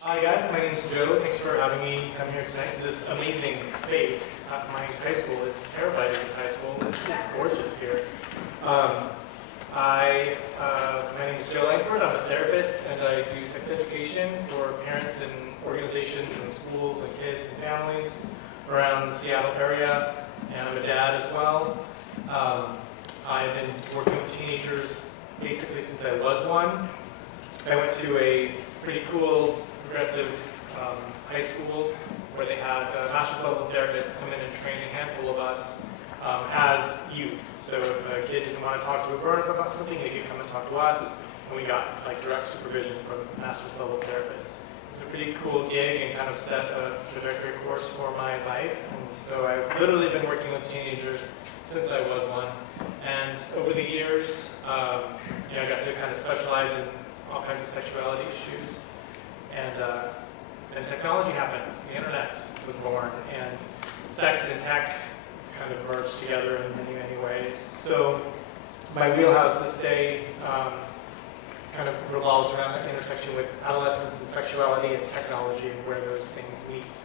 Hi guys, my name is Joe. Thanks for having me come here tonight to this amazing space. My high school is terrified of this high school. This is gorgeous here. My name is Joe Langford. I'm a therapist and I do sex education for parents and organizations and schools and kids and families around the Seattle area. And I'm a dad as well. I've been working with teenagers basically since I was one. I went to a pretty cool progressive high school where they had master's level therapists come in and train a handful of us as youth. So if a kid didn't want to talk to a grown-up about something, they could come and talk to us, and we got like direct supervision from master's level therapists. It's a pretty cool gig and kind of set a trajectory course for my life. And so I've literally been working with teenagers since I was one. And over the years, I got to kind of specialize in all kinds of sexuality issues. And technology happened. The internet was born, and sex and tech kind of merged together in many, many ways. So my wheelhouse this day kind of revolves around that intersection with adolescence and sexuality and technology and where those things meet.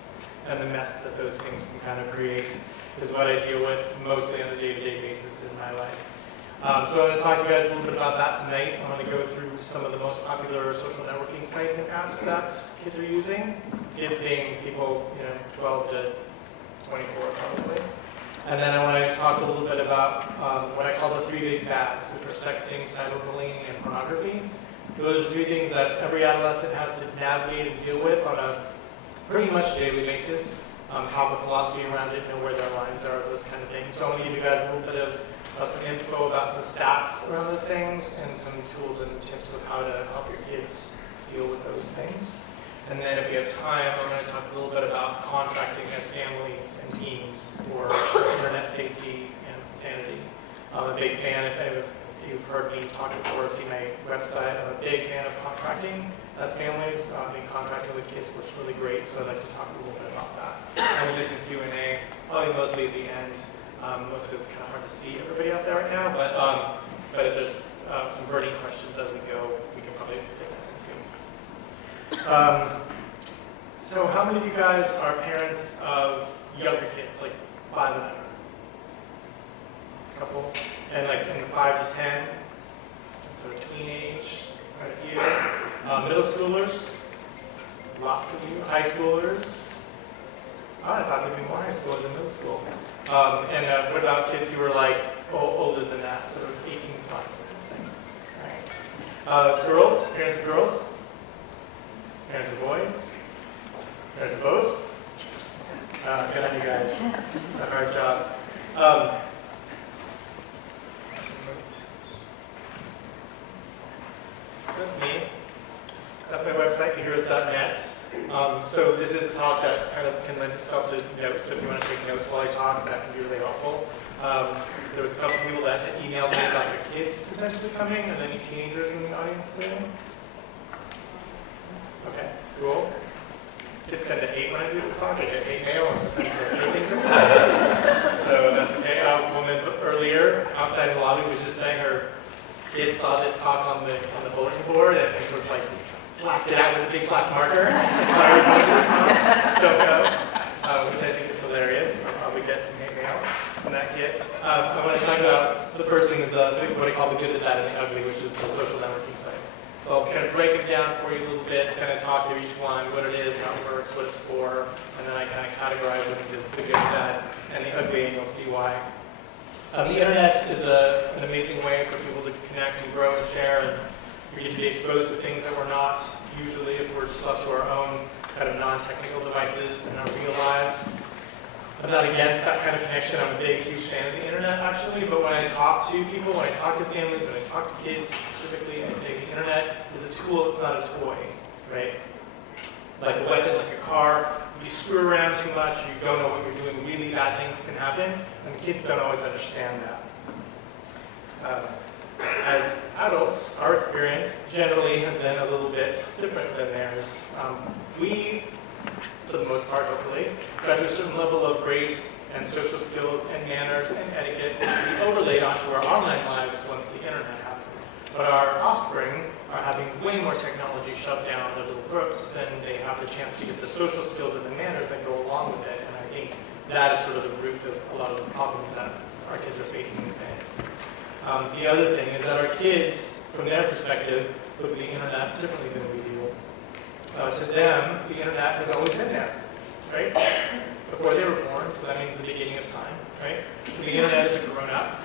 And the mess that those things can kind of create is what I deal with mostly on a day-to-day basis in my life. So I'm going to talk to you guys a little bit about that tonight. I'm going to go through some of the most popular social networking sites and apps that kids are using. Kids being people, 12 to 24 probably. And then I want to talk a little bit about what I call the three big bads, which are sexting, cyberbullying, and pornography. Those are three things that every adolescent has to navigate and deal with on a pretty much daily basis. Have a philosophy around it, know where their lines are, those kind of things. So I'm going to give you guys a little bit of some info about some stats around those things and some tools and tips of how to help your kids deal with those things. And then if we have time, I'm going to talk a little bit about contracting as families and teams for internet safety and sanity. I'm a big fan, if any of you've heard me talk before, see my website, I'm a big fan of contracting as families. Being contracting with kids works really great, so I'd like to talk a little bit about that. And we'll do some Q&A, probably mostly at the end. Most of it's kind of hard to see everybody out there right now, but if there's some burning questions as we go, we can probably take that into. So how many of you guys are parents of younger kids, like 5 and under? A couple? And like in the 5 to 10? So tween age, quite a few. Middle schoolers? Lots of you. High schoolers? I thought there'd be more high school than middle school. And what about kids who were like older than that, sort of 18 plus? Right. Girls, parents of girls, parents of boys, parents of both. Good on you guys. It's a hard job. That's me. That's my website, theheroes.net. So this is a talk that kind of can lend itself to notes, so if you want to take notes while I talk, that can be really helpful. There was a couple people that emailed me about their kids potentially coming, and any teenagers in the audience today. Okay, cool. Kids tend to hate when I do this talk. I get hate mail, and sometimes they're hate things like that. So that's okay. A woman earlier outside the lobby was just saying her kids saw this talk on the bulletin board, and they sort of like blacked it out with a big black marker. Don't go, which I think is hilarious. I'll probably get some hate mail from that kid. I want to talk about the first thing is what I call the good, the bad, and the ugly, which is the social networking sites. So I'll kind of break it down for you a little bit, kind of talk through each one, what it is, how it works, what it's for, and then I kind of categorize them into the good, the bad, and the ugly, and you'll see why. The internet is an amazing way for people to connect and grow and share, and we get to be exposed to things that we're not usually if we're just left to our own kind of non-technical devices in our real lives. I'm not against that kind of connection. I'm a big, huge fan of the internet, actually, but when I talk to people, when I talk to families, when I talk to kids specifically, I say the internet is a tool, it's not a toy, right? Like a weapon, like a car. If you screw around too much, you don't know what you're doing, really bad things can happen, and kids don't always understand that. As adults, our experience generally has been a little bit different than theirs. We, for the most part, hopefully, got to a certain level of grace and social skills and manners and etiquette which we overlaid onto our online lives once the internet happened. But our offspring are having way more technology shoved down their little throats than they have the chance to get the social skills and the manners that go along with it. And I think that is sort of the root of a lot of the problems that our kids are facing these days. The other thing is that our kids, from their perspective, look at the internet differently than we do. To them, the internet has always been there, right? Before they were born, so that means the beginning of time, right? So the internet is a grown-up.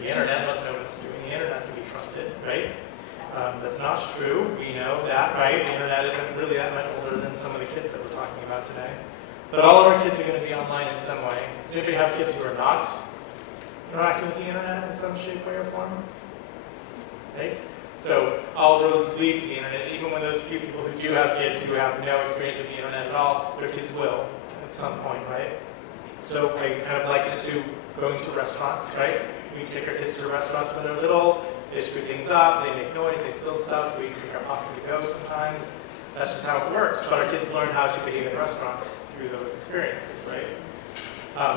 The internet must know what it's doing. The internet can be trusted, right? That's not true. We know that, right? The internet isn't really that much older than some of the kids that we're talking about today. But all of our kids are going to be online in some way. Does anybody have kids who are not interacting with the internet in some shape, way, or form? Right? So all roads lead to the internet. Even when those few people who do have kids who have no experience with the internet at all, their kids will at some point, right? So I kind of liken it to going to restaurants, right? We take our kids to the restaurants when they're little. They screw things up, they make noise, they spill stuff. We take our pasta to go sometimes. That's just how it works. But our kids learn how to behave in restaurants through those experiences, right?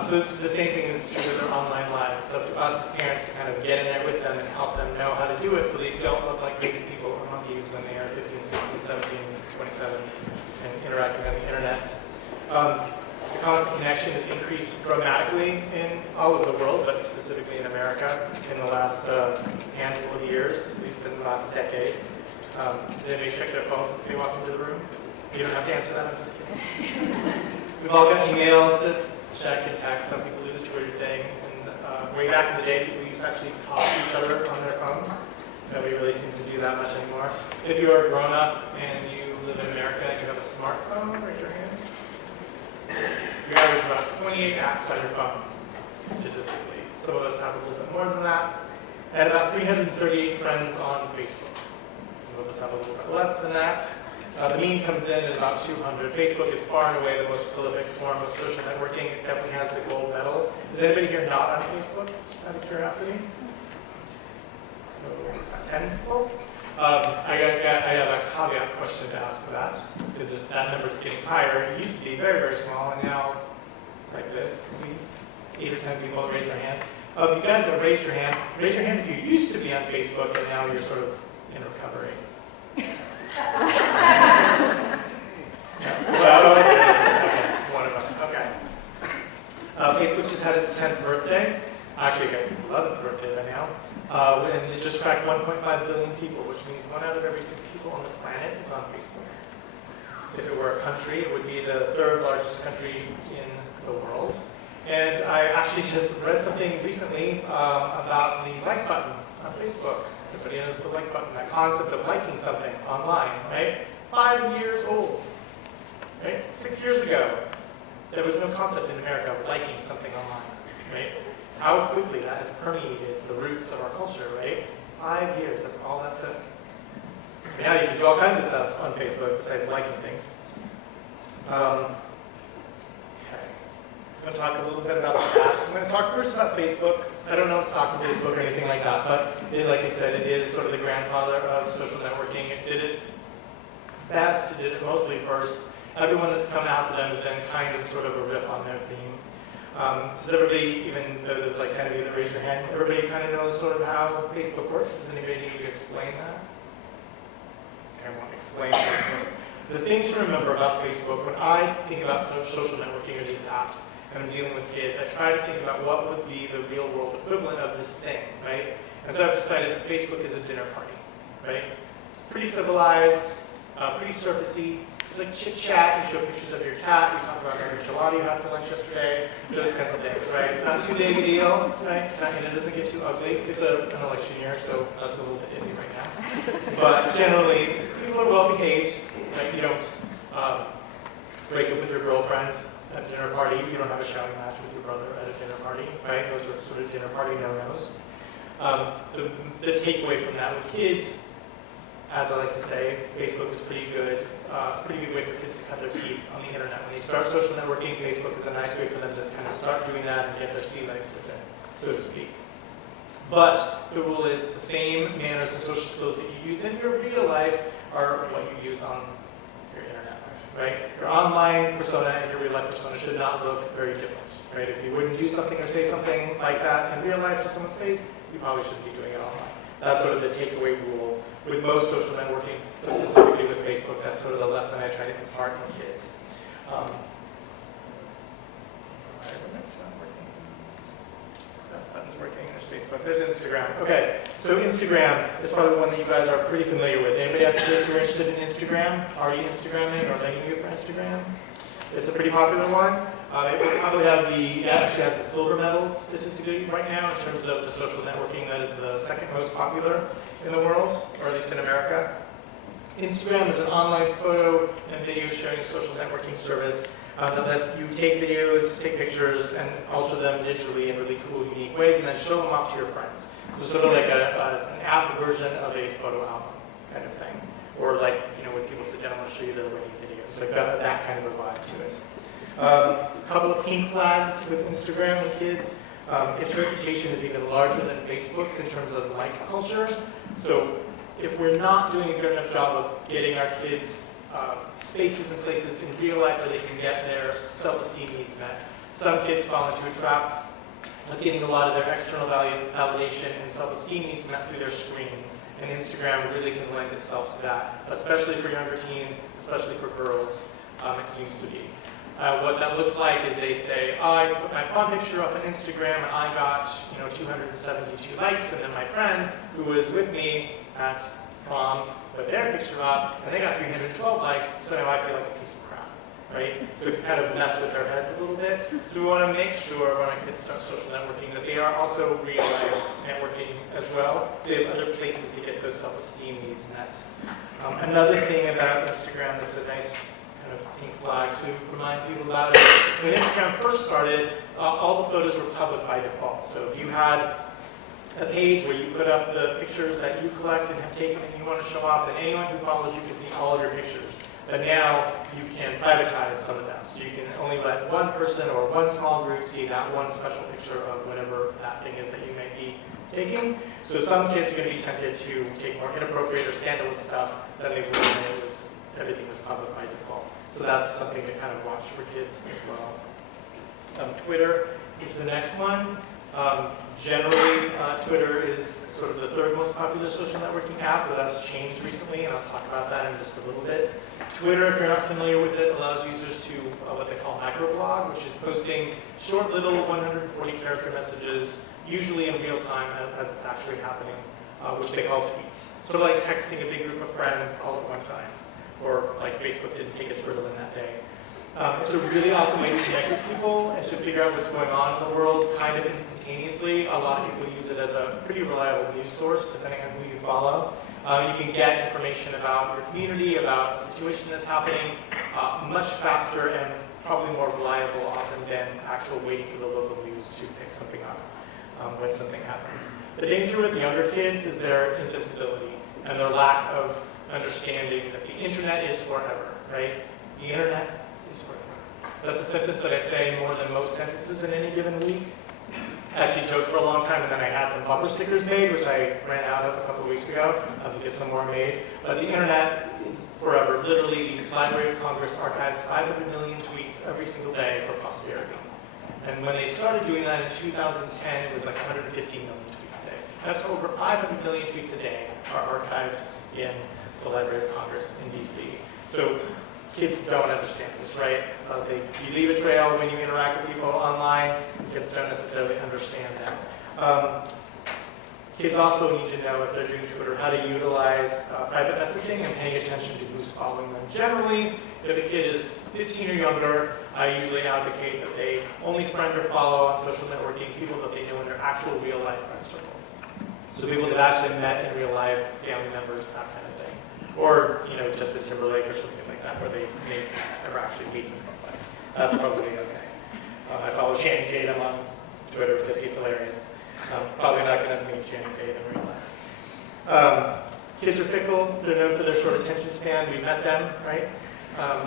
So it's the same thing is true with their online lives. It's up to us as parents to kind of get in there with them and help them know how to do it so they don't look like crazy people or monkeys when they are 15, 16, 17, 27 and interacting on the internet. The constant connection has increased dramatically in all over the world, but specifically in America in the last handful of years, at least in the last decade. Does anybody check their phones since they walked into the room? You don't have to answer that, I'm just kidding. We've all got emails to check and text. Some people do the Twitter thing. And way back in the day, people used to actually talk to each other on their phones. Nobody really seems to do that much anymore. If you are a grown-up and you live in America and you have a smartphone, raise your hand. You average about 28 apps on your phone, statistically. Some of us have a little bit more than that. And about 338 friends on Facebook. Some of us have a little bit less than that. The mean comes in at about 200. Facebook is far and away the most prolific form of social networking. It definitely has the gold medal. Is anybody here not on Facebook? Just out of curiosity? So, 10 people? I have a caveat question to ask for that, because that number is getting higher. It used to be very, very small, and now, like this, 8 or 10 people raise their hand. Of you guys that raise your hand if you used to be on Facebook and now you're sort of in recovery. Well, okay, one of them. Okay. Facebook just had its 10th birthday. Actually, I guess it's 11th birthday by now. And it just cracked 1.5 billion people, which means 1 out of every 6 people on the planet is on Facebook. If it were a country, it would be the 3rd largest country in the world. And I actually just read something recently about the like button on Facebook. Everybody knows the like button, that concept of liking something online, right? 5 years old, right? 6 years ago, there was no concept in America of liking something online, right? How quickly that has permeated the roots of our culture, right? 5 years, that's all that took. Now you can do all kinds of stuff on Facebook besides liking things. Okay. I'm going to talk a little bit about that. So I'm going to talk first about Facebook. I don't know if it's talking Facebook or anything like that, but like I said, it is sort of the grandfather of social networking. It did it best, it did it mostly first. Everyone that's come after them has been kind of sort of a riff on their theme. Does everybody, even though there's like 10 of you that raise your hand, everybody kind of knows sort of how Facebook works? Does anybody need to explain that? Okay, I won't explain Facebook. The things to remember about Facebook, when I think about social networking or these apps, and I'm dealing with kids, I try to think about what would be the real world equivalent of this thing, right? And so I've decided that Facebook is a dinner party, right? It's pretty civilized, pretty surfacey. It's like chit chat, you show pictures of your cat, you talk about your gelato you had for lunch yesterday, those kinds of things, right? It's not too big a deal, right? It's not, and it doesn't get too ugly. It's an election year, so that's a little bit iffy right now. But generally, people are well behaved, right? You don't break up with your girlfriend at a dinner party. You don't have a shouting match with your brother at a dinner party, right? Those are sort of dinner party no-nos. The takeaway from that with kids, as I like to say, Facebook is pretty good way for kids to cut their teeth on the internet. When they start social networking, Facebook is a nice way for them to kind of start doing that and get their sea legs with it, so to speak. But the rule is the same manners and social skills that you use in your real life are what you use on your internet life, right? Your online persona and your real life persona should not look very different, right? If you wouldn't do something or say something like that in real life to someone's face, you probably shouldn't be doing it online. That's sort of the takeaway rule with most social networking, but specifically with Facebook. That's sort of the lesson I try to impart in kids. Button's working. There's Facebook. There's Instagram. Okay, so Instagram is probably one that you guys are pretty familiar with. Anybody have kids who are interested in Instagram? Are you Instagramming or letting you for Instagram? It's a pretty popular one. It will probably have it actually has the silver medal statistically right now in terms of the social networking that is the second most popular in the world, or at least in America. Instagram is an online photo and video sharing social networking service that lets you take videos, take pictures, and alter them digitally in really cool, unique ways, and then show them off to your friends. So sort of like an app version of a photo album kind of thing. Or like, when people sit down and show you their wedding videos. Like that kind of a vibe to it. A couple of pink flags with Instagram and kids. Its reputation is even larger than Facebook's in terms of like culture. So if we're not doing a good enough job of getting our kids spaces and places in real life where they can get their self-esteem needs met, some kids fall into a trap of getting a lot of their external validation and self-esteem needs met through their screens. And Instagram really can lend itself to that, especially for younger teens, especially for girls, it seems to be. What that looks like is they say, oh, I put my prom picture up on Instagram and I got 272 likes, and then my friend who was with me at prom put their picture up and they got 312 likes, so now I feel like a piece of crap, right? So it kind of mess with their heads a little bit. So we want to make sure when our kids start social networking that they are also real life networking as well, so they have other places to get those self-esteem needs met. Another thing about Instagram that's a nice kind of pink flag to remind people about it. When Instagram first started, all the photos were public by default. So if you had a page where you put up the pictures that you collect and have taken and you want to show off, then anyone who follows you can see all of your pictures. But now you can privatize some of them. So you can only let one person or one small group see that one special picture of whatever that thing is that you may be taking. So some kids are going to be tempted to take more inappropriate or scandalous stuff than they would when everything was public by default. So that's something to kind of watch for kids as well. Twitter is the next one. Generally, Twitter is sort of the third most popular social networking app, but that's changed recently, and I'll talk about that in just a little bit. Twitter, if you're not familiar with it, allows users to what they call microblog, which is posting short little 140-character messages, usually in real time as it's actually happening, which they call tweets. Sort of like texting a big group of friends all at one time, or like Facebook didn't take its riddle in that day. It's a really awesome way to connect with people and to figure out what's going on in the world kind of instantaneously. A lot of people use it as a pretty reliable news source, depending on who you follow. You can get information about your community, about the situation that's happening, much faster and probably more reliable often than actual waiting for the local news to pick something up when something happens. The danger with younger kids is their invincibility and their lack of understanding that the internet is forever, right? The internet is forever. That's a sentence that I say more than most sentences in any given week. I actually joked for a long time, and then I had some bumper stickers made, which I ran out of a couple of weeks ago. To get some more made. But the internet is forever. Literally, the Library of Congress archives 500 million tweets every single day for posterity. And when they started doing that in 2010, it was like 150 million tweets a day. That's over 500 million tweets a day are archived in the Library of Congress in DC. So kids don't understand this, right? You leave a trail when you interact with people online. Kids don't necessarily understand that. Kids also need to know, if they're doing Twitter, how to utilize private messaging and paying attention to who's following them. Generally, if a kid is 15 or younger, I usually advocate that they only friend or follow on social networking people that they know in their actual real-life friend circle. So people that actually met in real life, family members, that kind of thing. Or, Justin Timberlake or something like that, where they may never actually meet in real life. That's probably okay. I follow Channing Tatum on Twitter because he's hilarious. Probably not going to meet Channing Tatum in real life. Kids are fickle. They're known for their short attention span. We met them, right?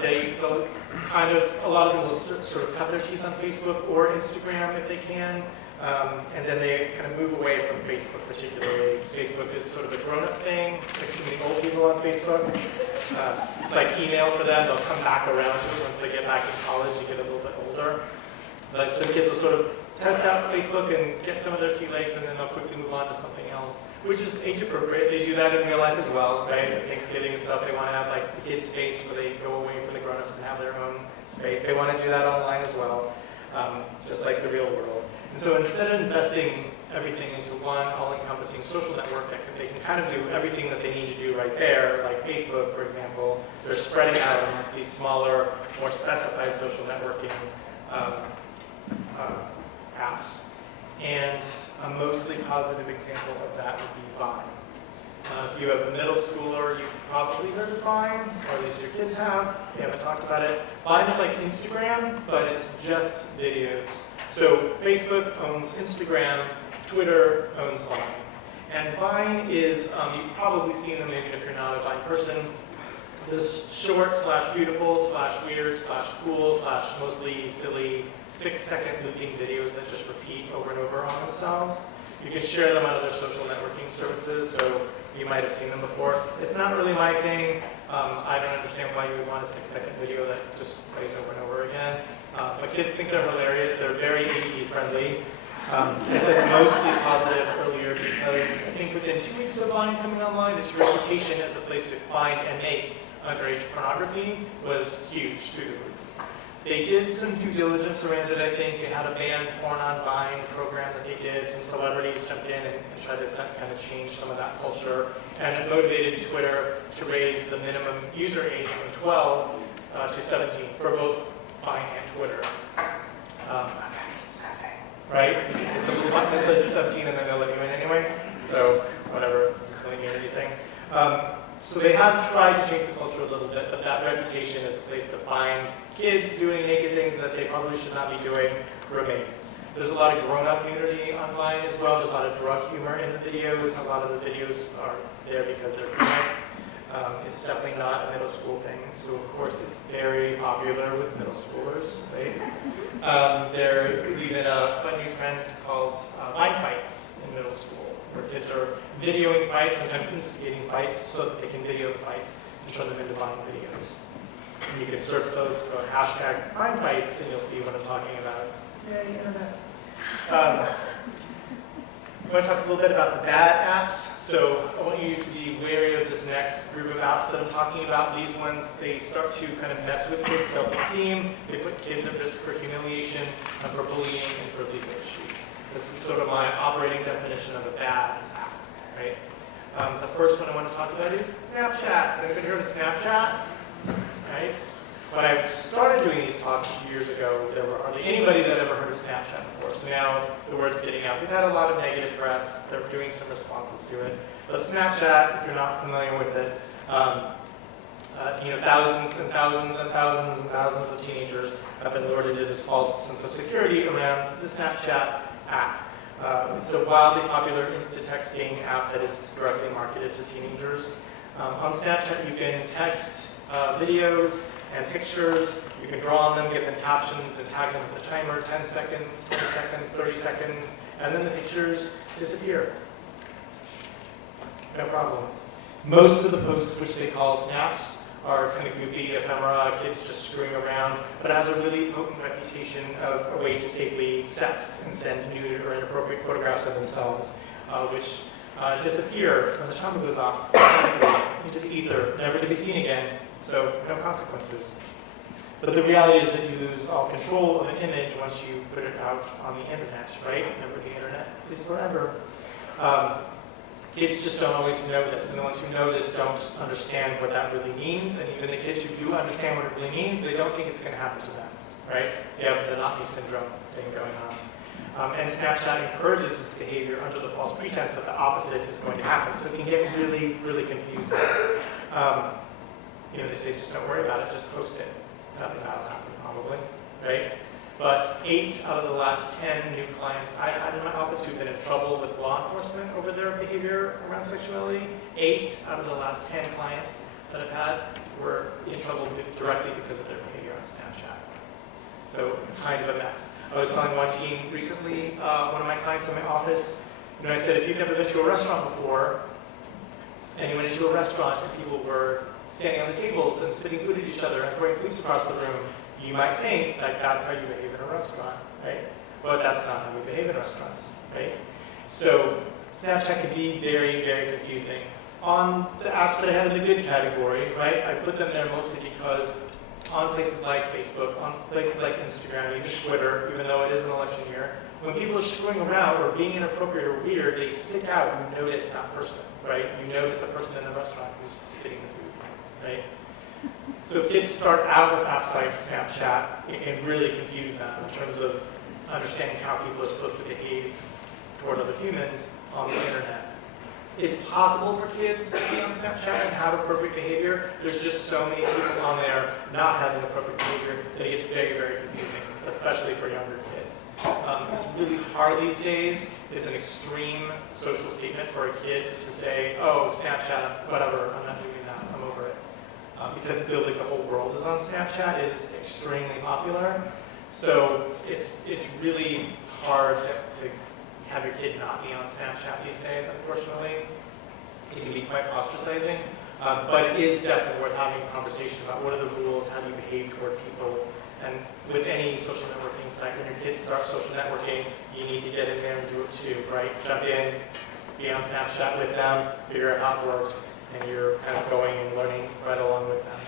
They'll kind of, a lot of them will sort of cut their teeth on Facebook or Instagram if they can. And then they kind of move away from Facebook particularly. Facebook is sort of a grown-up thing. It's like too many old people on Facebook. It's like email for them. They'll come back around to it once they get back in college and get a little bit older. But some kids will sort of test out Facebook and get some of their sea legs, and then they'll quickly move on to something else, which is age appropriate. They do that in real life as well, right? At Thanksgiving and stuff, they want to have like the kids' space where they go away from the grown-ups and have their own space. They want to do that online as well, just like the real world. And so instead of investing everything into one all-encompassing social network that they can kind of do everything that they need to do right there, like Facebook, for example, they're spreading out amongst these smaller, more specified social networking apps. And a mostly positive example of that would be Vine. If you have a middle schooler, you've probably heard of Vine, or at least your kids have. They haven't talked about it. Vine's like Instagram, but it's just videos. So Facebook owns Instagram, Twitter owns Vine. And Vine is, you've probably seen them even if you're not a Vine person, this short / beautiful / weird / cool / mostly silly 6-second looping videos that just repeat over and over on themselves. You can share them on other social networking services, so you might have seen them before. It's not really my thing. I don't understand why you would want a 6-second video that just plays over and over again. But kids think they're hilarious. They're very ADD friendly. I said mostly positive earlier because I think within 2 weeks of Vine coming online, its reputation as a place to find and make underage pornography was huge through the roof. They did some due diligence around it, I think. They had a ban porn on Vine program that they did. Some celebrities jumped in and tried to kind of change some of that culture. And it motivated Twitter to raise the minimum user age from 12 to 17 for both Vine and Twitter. Right? You just hit the little button that says 17 and then they'll let you in anyway. So whatever, it doesn't really mean anything. So they have tried to change the culture a little bit, but that reputation as a place to find kids doing naked things that they probably should not be doing remains. There's a lot of grown-up nudity online as well. There's a lot of drug humor in the videos. A lot of the videos are there because they're nice. It's definitely not a middle school thing, so of course it's very popular with middle schoolers, right? There is even a fun new trend called Vine fights in middle school, where kids are videoing fights, sometimes instigating fights, so that they can video the fights and turn them into Vine videos. And you can search those, hashtag Vine fights, and you'll see what I'm talking about. Yay, internet. I want to talk a little bit about the bad apps. So I want you to be wary of this next group of apps that I'm talking about. These ones, they start to kind of mess with kids' self-esteem. They put kids at risk for humiliation, and for bullying, and for legal issues. This is sort of my operating definition of a bad app, right? The first one I want to talk about is Snapchat. Has anybody heard of Snapchat? Right? When I started doing these talks a few years ago, there were hardly anybody that ever heard of Snapchat before. So now the word's getting out. We've had a lot of negative press. They're doing some responses to it. But Snapchat, if you're not familiar with it, thousands and thousands and thousands and thousands of teenagers have been lured into this false sense of security around the Snapchat app. It's a wildly popular instant texting app that is directly marketed to teenagers. On Snapchat, you can text videos and pictures. You can draw on them, give them captions, and tag them with a timer, 10 seconds, 20 seconds, 30 seconds, and then the pictures disappear. No problem. Most of the posts, which they call snaps, are kind of goofy, ephemera, kids just screwing around, but it has a really potent reputation of a way to safely sext and send nude or inappropriate photographs of themselves, which disappear when the timer goes off into the ether, never to be seen again, so no consequences. But the reality is that you lose all control of an image once you put it out on the internet, right? Remember, the internet is forever. Kids just don't always know this, and the ones who know this don't understand what that really means, and even the kids who do understand what it really means, they don't think it's going to happen to them, right? They have the Nazi syndrome thing going on. And Snapchat encourages this behavior under the false pretense that the opposite is going to happen, so it can get really, really confusing. They say, just don't worry about it, just post it. Nothing bad will happen, probably, right? But 8 out of the last 10 new clients I've had in my office who've been in trouble with law enforcement over their behavior around sexuality, 8 out of the last 10 clients that I've had were in trouble directly because of their behavior on Snapchat. So it's kind of a mess. I was telling one teen recently, one of my clients in my office, I said, if you've never been to a restaurant before, and you went into a restaurant and people were standing on the tables and spitting food at each other and throwing plates across the room, you might think that that's how you behave in a restaurant, right? but that's not how we behave in restaurants, right? So Snapchat can be very, very confusing. On the apps that I have in the good category, right, I put them there mostly because on places like Facebook, on places like Instagram, even Twitter, even though it is an election year, when people are screwing around or being inappropriate or weird, they stick out. You notice that person, right? You notice the person in the restaurant who's spitting the food, right? So if kids start out with apps like Snapchat, it can really confuse them in terms of understanding how people are supposed to behave toward other humans on the internet. It's possible for kids to be on Snapchat and have appropriate behavior. There's just so many people on there not having appropriate behavior that it gets very, very confusing, especially for younger kids. It's really hard these days. It's an extreme social statement for a kid to say, oh, Snapchat, whatever, I'm not doing that, I'm over it. Because it feels like the whole world is on Snapchat. It is extremely popular. So it's really hard to have your kid not be on Snapchat these days, unfortunately. It can be quite ostracizing, but it is definitely worth having a conversation about what are the rules, how do you behave toward people, and with any social networking site, when your kids start social networking, you need to get in there and do it too, right? Jump in, be on Snapchat with them, figure out how it works, and you're kind of going and learning right along with them.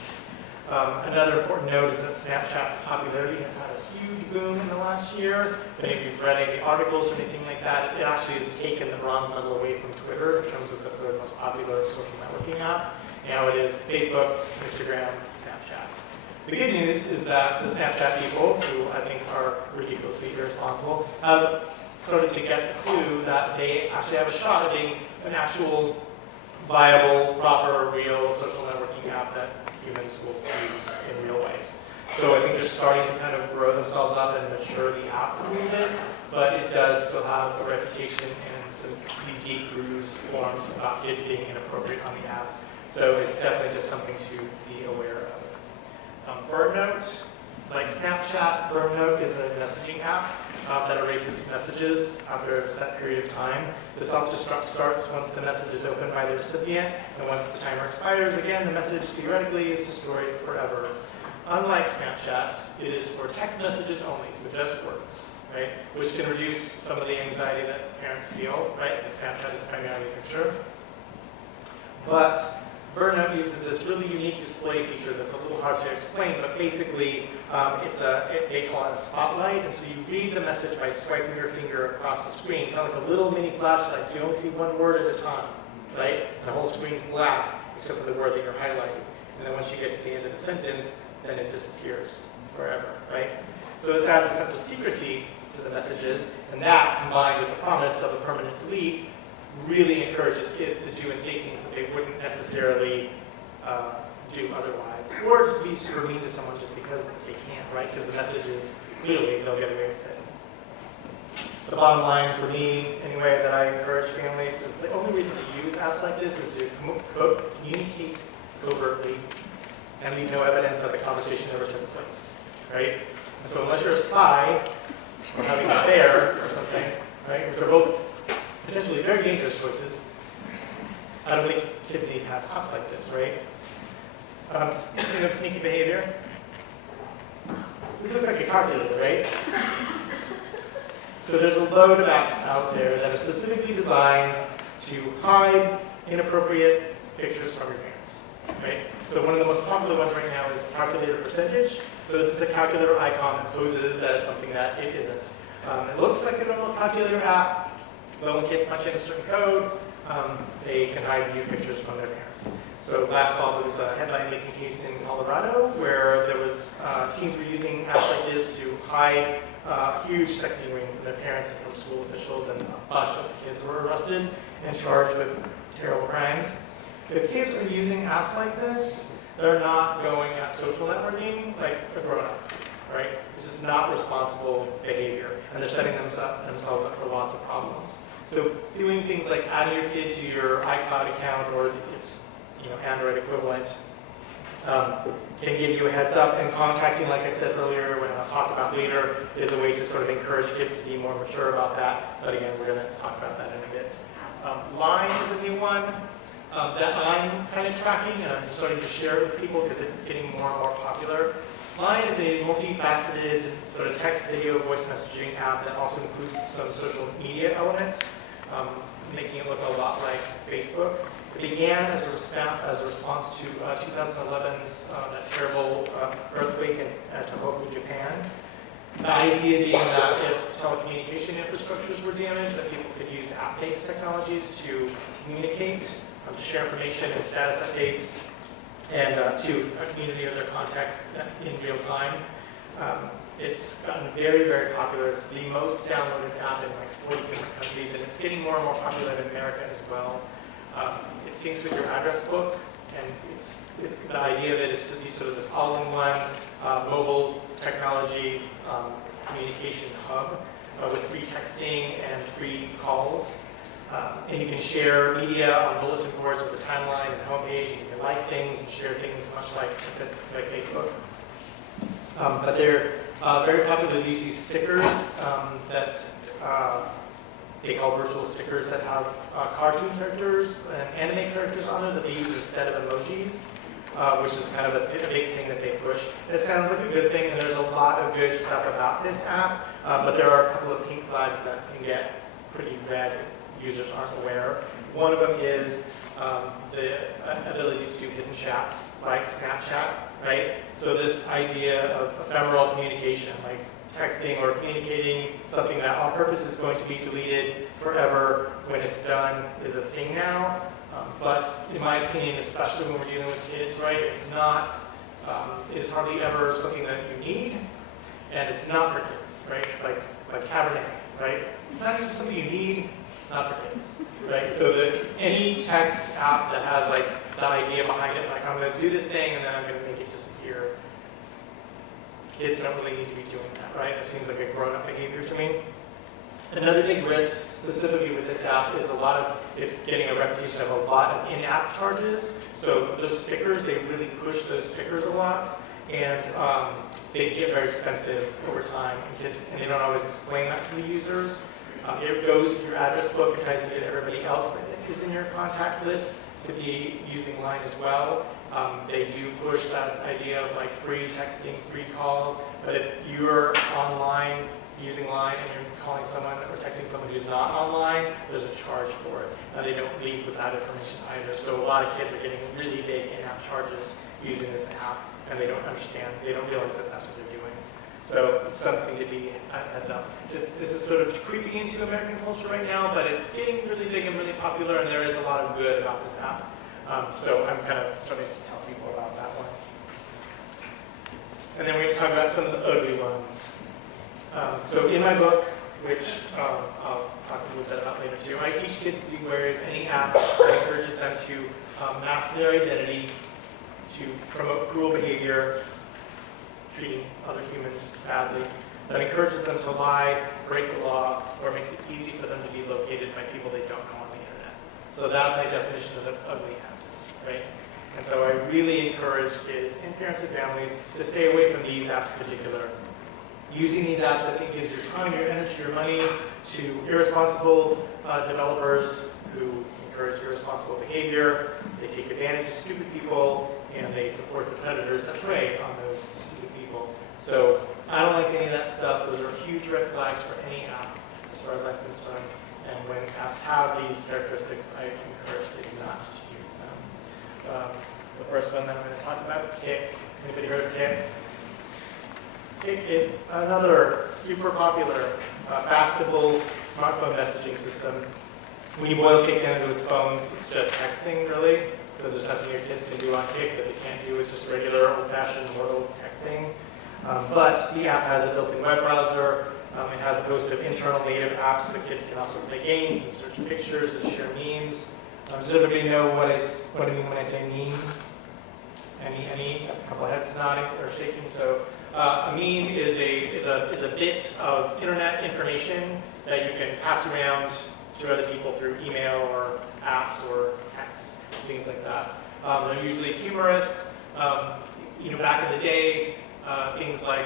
Another important note is that Snapchat's popularity has had a huge boom in the last year. If any of you've read any articles or anything like that, it actually has taken the bronze medal away from Twitter in terms of the third most popular social networking app. Now it is Facebook, Instagram, Snapchat. The good news is that the Snapchat people, who I think are ridiculously irresponsible, have started to get the clue that they actually have a shot at being an actual viable, proper, real social networking app that humans will use in real ways. So I think they're starting to kind of grow themselves up and mature the app a little bit, but it does still have a reputation and some pretty deep grooves formed about kids being inappropriate on the app. So it's definitely just something to be aware of. Burnout, like Snapchat, Burnout is a messaging app that erases messages after a set period of time. The self-destruct starts once the message is opened by the recipient, and once the timer expires, again, the message theoretically is destroyed forever. Unlike Snapchat, it is for text messages only, so just words, right? Which can reduce some of the anxiety that parents feel, right? Because Snapchat is primarily a picture. But Burnout uses this really unique display feature that's a little hard to explain, but basically they call it a spotlight, and so you read the message by swiping your finger across the screen, kind of like a little mini flashlight, so you only see one word at a time, right? And the whole screen's black, except for the word that you're highlighting. And then once you get to the end of the sentence, then it disappears forever, right? So this adds a sense of secrecy to the messages, and that, combined with the promise of a permanent delete, really encourages kids to do and say things that they wouldn't necessarily do otherwise. Or just be super mean to someone just because they can't, right? Because the message is clearly they'll get away with it. The bottom line for me, anyway, that I encourage families is the only reason to use apps like this is to communicate covertly and leave no evidence that the conversation ever took place, right? And so unless you're a spy or having an affair or something, right, which are both potentially very dangerous choices, I don't think kids need to have apps like this, right? Speaking of sneaky behavior, this looks like a calculator, right? So there's a load of apps out there that are specifically designed to hide inappropriate pictures from your parents, right? So one of the most popular ones right now is calculator percentage. So this is a calculator icon that poses as something that it isn't. It looks like a normal calculator app, but when kids punch in a certain code, they can hide nude pictures from their parents. So last fall there was a headline-making case in Colorado where there was teens were using apps like this to hide a huge sexting ring from their parents and from school officials, and a bunch of kids were arrested and charged with terrible crimes. If kids are using apps like this, they're not going at social networking like a grown-up, right? This is not responsible behavior, and they're setting themselves up for lots of problems. So doing things like adding your kid to your iCloud account or its Android equivalent can give you a heads up, and contracting, like I said earlier, when I'll talk about later, is a way to sort of encourage kids to be more mature about that. But again, we're going to talk about that in a bit. Line is a new one that I'm kind of tracking, and I'm starting to share it with people because it's getting more and more popular. Line is a multifaceted sort of text, video, voice messaging app that also includes some social media elements, making it look a lot like Facebook. It began as a response to 2011's that terrible earthquake in Tohoku, Japan. The idea being that if telecommunication infrastructures were damaged, that people could use app-based technologies to communicate, to share information and status updates, and to a community or their contacts in real time. It's gotten very, very popular. It's the most downloaded app in like 40 different countries, and it's getting more and more popular in America as well. It syncs with your address book, and the idea of it is to be sort of this all-in-one mobile technology communication hub with free texting and free calls. And you can share media on bulletin boards with a timeline and homepage, and you can like things and share things much like I said, like Facebook. But they're very popular. These use stickers that they call virtual stickers that have cartoon characters and anime characters on them that they use instead of emojis, which is kind of a big thing that they push. It sounds like a good thing, and there's a lot of good stuff about this app, but there are a couple of pink flags that can get pretty red if users aren't aware. One of them is the ability to do hidden chats like Snapchat, right? So this idea of ephemeral communication, like texting or communicating something that on purpose is going to be deleted forever when it's done is a thing now. But in my opinion, especially when we're dealing with kids, right, it's hardly ever something that you need, and it's not for kids, right? Like Cabernet, right? Not just something you need, not for kids, right? So any text app that has like the idea behind it, like I'm going to do this thing and then I'm going to make it disappear. Kids don't really need to be doing that, right? It seems like a grown-up behavior to me. Another big risk, specifically with this app, is it's getting a reputation of a lot of in-app charges. So those stickers, they really push those stickers a lot, and they get very expensive over time, and they don't always explain that to the users. It goes to your address book and tries to get everybody else that is in your contact list to be using Line as well. They do push that idea of like free texting, free calls, but if you're online using Line and you're calling someone or texting someone who's not online, there's a charge for it. They don't leave with that information either. So a lot of kids are getting really big in-app charges using this app, and they don't understand, they don't realize that that's what they're doing. So it's something to be heads up. This is sort of creeping into American culture right now, but it's getting really big and really popular, and there is a lot of good about this app. So I'm kind of starting to tell people about that one. And then we're going to talk about some of the ugly ones. So in my book, which I'll talk a little bit about later too, I teach kids to be wary of any app that encourages them to mask their identity, to promote cruel behavior, treating other humans badly, that encourages them to lie, break the law, or makes it easy for them to be located by people they don't know on the internet. So that's my definition of an ugly app, right? And so I really encourage kids and parents and families to stay away from these apps in particular. Using these apps, I think, gives your time, your energy, your money to irresponsible developers who encourage irresponsible behavior. They take advantage of stupid people, and they support the predators that prey on those stupid people. So I don't like any of that stuff. Those are huge red flags for any app, as far as I'm concerned. And when apps have these characteristics, I encourage kids not to use them. The first one that I'm going to talk about is Kik. Anybody heard of Kik? Kik is another super popular, fastable smartphone messaging system. When you boil Kik down to its bones, it's just texting, really. So there's nothing your kids can do on Kik that they can't do with just regular, old-fashioned, mortal texting. But the app has a built-in web browser. It has a host of internal native apps so kids can also play games and search pictures and share memes. Does everybody know what I mean when I say meme? Any? A couple heads nodding or shaking. So a meme is a bit of internet information that you can pass around to other people through email or apps or texts, things like that. They're usually humorous. Back in the day, things like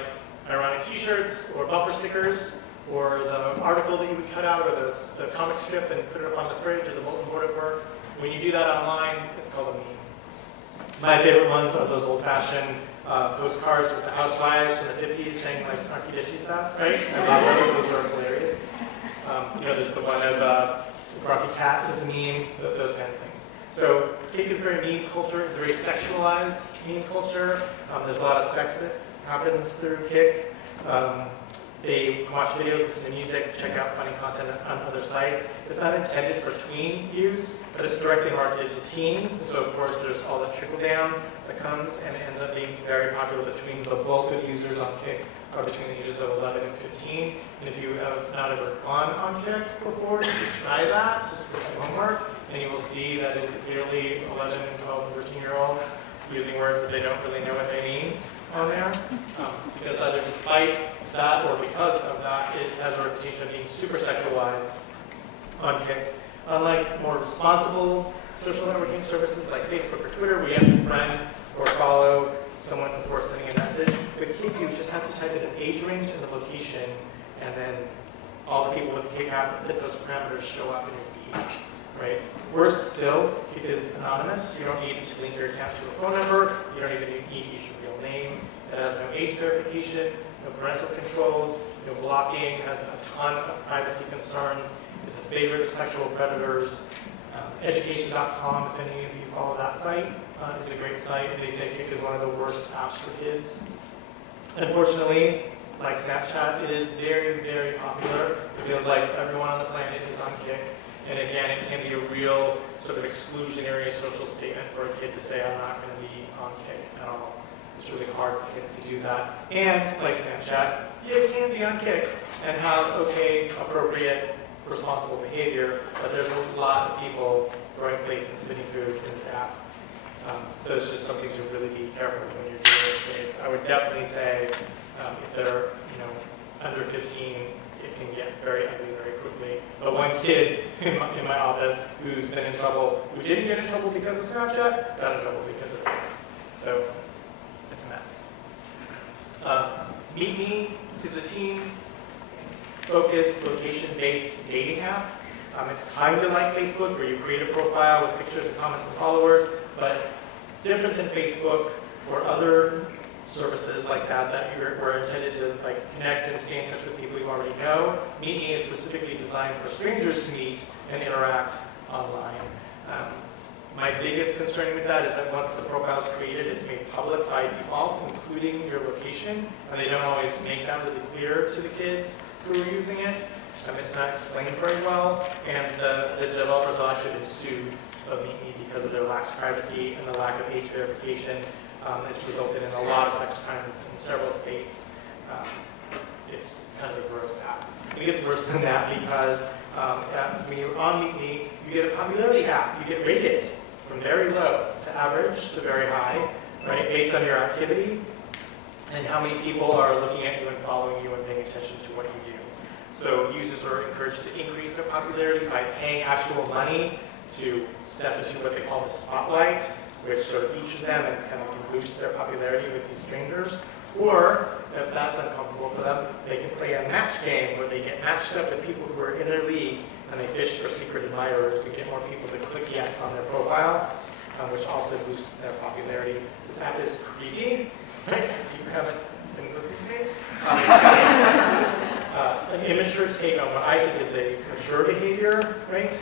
ironic t-shirts or bumper stickers or the article that you would cut out or the comic strip and put it up on the fridge or the bulletin board at work. When you do that online, it's called a meme. My favorite ones are those old-fashioned postcards with the housewives from the 50s saying like snarky dishy stuff, right? I love those are hilarious. There's the one of the grumpy cat is a meme, those kind of things. So kink is very meme culture, it's a very sexualized meme culture. There's a lot of sex that happens through kink. They watch videos, listen to music, check out funny content on other sites. It's not intended for tween use, but it's directly marketed to teens. So of course there's all that trickle down that comes and it ends up being very popular with tweens. The bulk of users on Kik are between the ages of 11 and 15. And if you have not ever gone on Kik before, you can try that, just for some homework, and you will see that it's clearly 11 and 12 and 13-year-olds using words that they don't really know what they mean on there. Because either despite that or because of that, it has a reputation of being super sexualized on Kik. Unlike more responsible social networking services like Facebook or Twitter, where you have to friend or follow someone before sending a message. With Kik, you just have to type in an age range and the location, and then all the people with the Kik app that fit those parameters show up in your feed. Right? Worse still, Kik is anonymous. You don't need to link your account to a phone number. You don't even need to use your real name. It has no age verification, no parental controls, no blocking. It has a ton of privacy concerns. It's a favorite of sexual predators. Education.com, if any of you follow that site, is a great site. They say Kik is one of the worst apps for kids. Unfortunately, like Snapchat, it is very, very popular. It feels like everyone on the planet is on Kik. And again, it can be a real sort of exclusionary social statement for a kid to say, I'm not going to be on Kik at all. It's really hard for kids to do that. And like Snapchat, you can be on Kik and have okay, appropriate, responsible behavior, but there's a lot of people throwing plates and spitting food in this app. So it's just something to really be careful when you're dealing with kids. I would definitely say if they're under 15, it can get very ugly very quickly. But one kid in my office who's been in trouble, who didn't get in trouble because of Snapchat, got in trouble because of Kik. So it's a mess. Meet Me is a teen-focused, location-based dating app. It's kind of like Facebook, where you create a profile with pictures and comments and followers, but different than Facebook or other services like that were intended to connect and stay in touch with people you already know. Meet Me is specifically designed for strangers to meet and interact online. My biggest concern with that is that once the profile is created, it's made public by default, including your location, and they don't always make that really clear to the kids who are using it. It's not explained very well, and the developers have actually been sued of Meet Me because of their lax privacy and the lack of age verification. It's resulted in a lot of sex crimes in several states. It's kind of a gross app. It gets worse than that because when you're on Meet Me, you get a popularity app. You get rated from very low to average to very high, right, based on your activity and how many people are looking at you and following you and paying attention to what you do. So users are encouraged to increase their popularity by paying actual money to step into what they call the spotlight, which sort of features them and kind of can boost their popularity with these strangers. Or, if that's uncomfortable for them, they can play a match game where they get matched up with people who are in their league and they fish for secret admirers and get more people to click yes on their profile, which also boosts their popularity. This app is creepy, right? If you haven't been listening to me. An immature take on what I think is a mature behavior, right?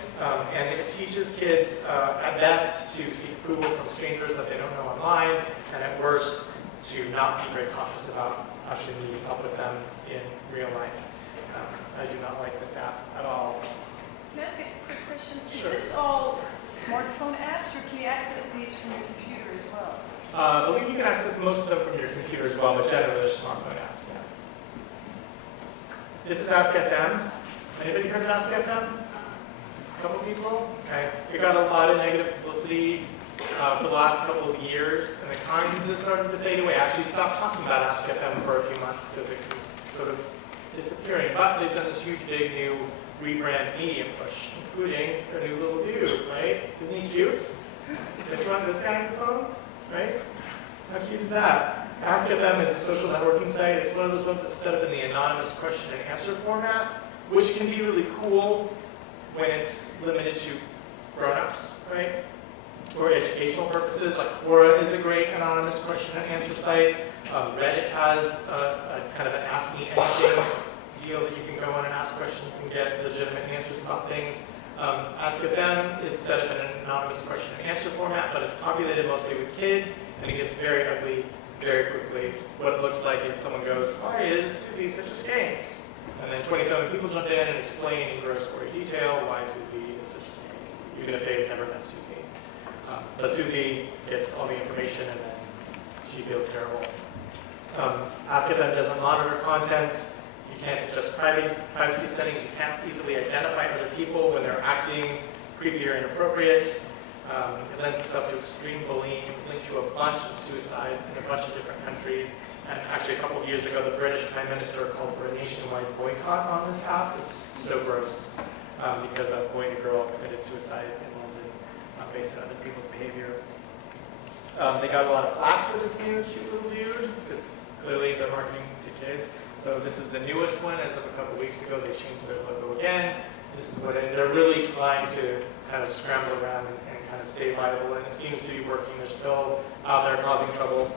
And it teaches kids at best to seek approval from strangers that they don't know online, and at worst to not be very cautious about actually meeting up with them in real life. I do not like this app at all. Can I ask a quick question? Sure. Is this all smartphone apps, or can you access these from your computer as well? I believe you can access most of them from your computer as well, but generally they're smartphone apps. Yeah. This is Ask FM. Anybody heard of Ask FM? A couple people? Okay. It got a lot of negative publicity for the last couple of years, and it kind of started to fade away. I actually stopped talking about Ask FM for a few months because it was sort of disappearing. But they've done this huge, big, new rebrand media push, including their new little dude, right? Isn't he cute? Don't you want this guy on your phone? Right? How cute is that? Ask FM is a social networking site. It's one of those ones that's set up in the anonymous question and answer format, which can be really cool when it's limited to grown-ups, right? or educational purposes. Like Quora is a great anonymous question and answer site. Reddit has a kind of an Ask Me Anything deal that you can go on and ask questions and get legitimate answers about things. Ask FM is set up in an anonymous question and answer format, but it's populated mostly with kids, and it gets very ugly very quickly. What it looks like is someone goes, "Why is Susie such a skank?" And then 27 people jump in and explain in gross gory detail why Susie is such a skank, even if they've never met Susie. But Susie gets all the information and then she feels terrible. Ask FM doesn't monitor content. You can't adjust privacy settings. You can't easily identify other people when they're acting creepy or inappropriate. It lends itself to extreme bullying. It's linked to a bunch of suicides in a bunch of different countries. And actually, a couple of years ago, the British Prime Minister called for a nationwide boycott on this app. It's so gross because a boy and a girl committed suicide in London based on other people's behavior. They got a lot of flack for this new cute little dude because clearly they're marketing to kids. So this is the newest one. As of a couple weeks ago, they changed their logo again. This is what they're really trying to kind of scramble around and kind of stay viable, and it seems to be working. They're still out there causing trouble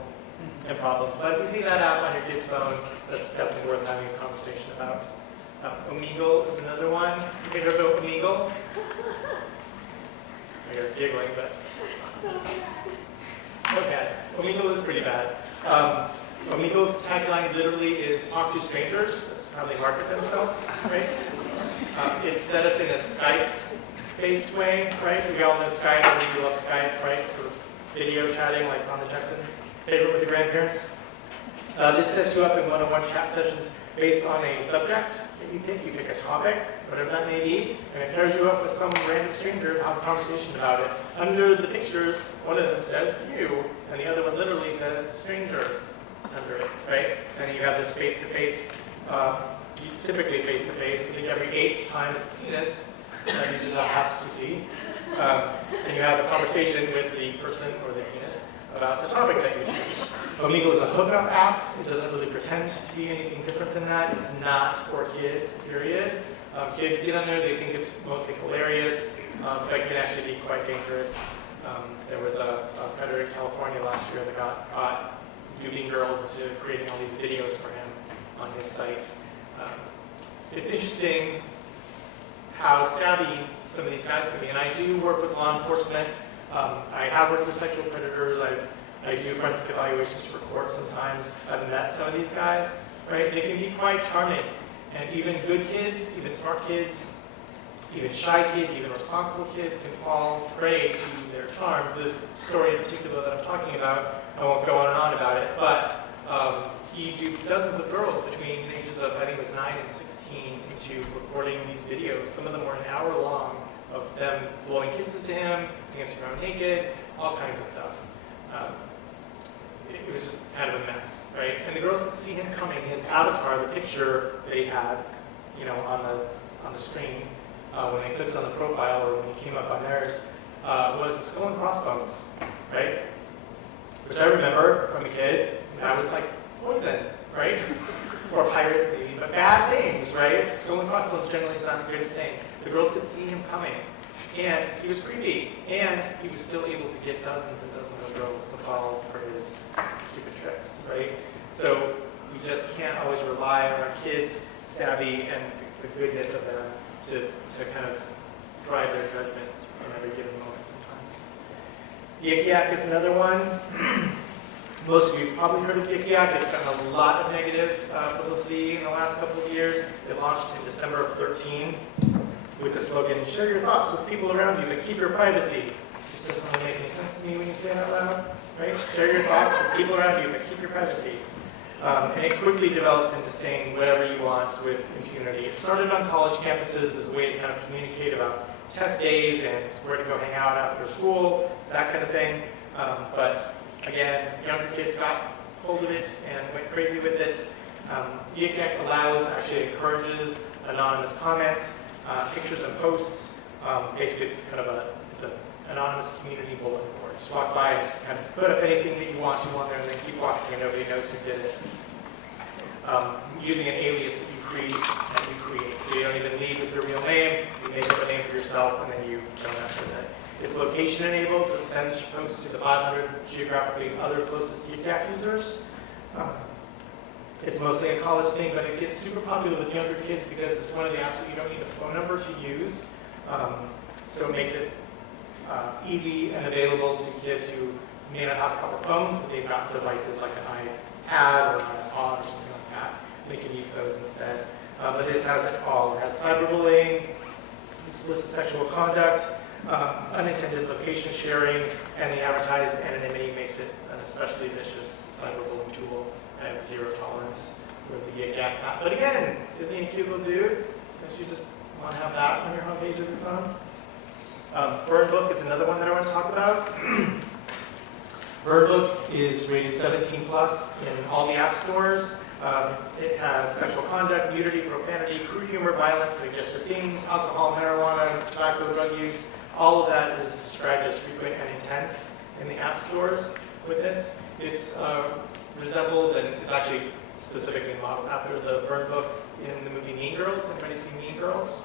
and problems. But if you see that app on your kid's phone, that's definitely worth having a conversation about. Omegle is another one. You heard about Omegle? You're giggling, but so bad. Omegle is pretty bad. Omegle's tagline literally is "talk to strangers." That's how they market themselves, right? It's set up in a Skype-based way, right? We all know Skype, and we love Skype, right? Sort of video chatting like on the Jetsons. Favorite with the grandparents. This sets you up in one-on-one chat sessions based on a subject that you pick. You pick a topic, whatever that may be, and it pairs you up with some random stranger to have a conversation about it. Under the pictures, one of them says "you," and the other one literally says "stranger" under it, right? And you have this face-to-face, typically face-to-face. I think every 8th time it's penis that you do not ask to see. And you have a conversation with the person or the penis about the topic that you choose. Omegle is a hookup app. It doesn't really pretend to be anything different than that. It's not for kids, period. Kids get on there, they think it's mostly hilarious, but it can actually be quite dangerous. There was a predator in California last year that got caught duping girls into creating all these videos for him on his site. It's interesting how savvy some of these guys can be, and I do work with law enforcement. I have worked with sexual predators. I do forensic evaluations for courts sometimes. I've met some of these guys, right? They can be quite charming, and even good kids, even smart kids, even shy kids, even responsible kids can fall prey to their charms. This story in particular that I'm talking about, I won't go on and on about it, but he duped dozens of girls between the ages of, I think it was 9 and 16, into recording these videos. Some of them were an hour long of them blowing kisses to him, dancing around naked, all kinds of stuff. It was just kind of a mess, right? And the girls could see him coming. His avatar, the picture that he had, on the screen, when they clicked on the profile or when he came up on theirs, was a skull and crossbones, right? Which I remember from a kid, and I was like, poison, right? Or pirates maybe, but bad things, right? Skull and crossbones generally is not a good thing. The girls could see him coming, and he was creepy, and he was still able to get dozens and dozens of girls to fall for his stupid tricks, right? So we just can't always rely on our kids' savvy and the goodness of them to kind of drive their judgment in every given moment sometimes. Yik Yak is another one. Most of you probably heard of Yik Yak. It's gotten a lot of negative publicity in the last couple of years. It launched in December of 13 with the slogan, "Share your thoughts with people around you, but keep your privacy." Which doesn't really make any sense to me when you say it out loud, right? Share your thoughts with people around you, but keep your privacy. And it quickly developed into saying whatever you want with impunity. It started on college campuses as a way to kind of communicate about test days and where to go hang out after school, that kind of thing. But again, younger kids got hold of it and went crazy with it. Yik Yak actually encourages anonymous comments, pictures and posts. Basically, it's kind of an anonymous community bulletin board. Just walk by and just kind of put up anything that you want to on there and then keep walking and nobody knows who did it. Using an alias that you create. So you don't even lead with your real name. You make up a name for yourself and then you don't have to It's location enabled, so it sends posts to the 500 geographically other closest GCAC users. It's mostly a college thing, but it gets super popular with younger kids because it's one of the apps that you don't need a phone number to use. So it makes it easy and available to kids who may not have a couple phones, but they've got devices like an iPad or an iPod or something like that. They can use those instead. But this has it all. It has cyberbullying, explicit sexual conduct, unintended location sharing, and the advertised anonymity makes it an especially vicious cyberbullying tool. I have zero tolerance for the gap app. But again, isn't he a cute little dude? Don't you just want to have that on your homepage of your phone? Bird Book is another one that I want to talk about. Bird Book is rated 17 plus in all the app stores. It has sexual conduct, nudity, profanity, crude humor, violence, suggestive themes, alcohol, marijuana, tobacco, drug use. All of that is described as frequent and intense in the app stores with this. It resembles and is actually specifically modeled after the Bird Book in the movie Mean Girls. Anybody seen Mean Girls?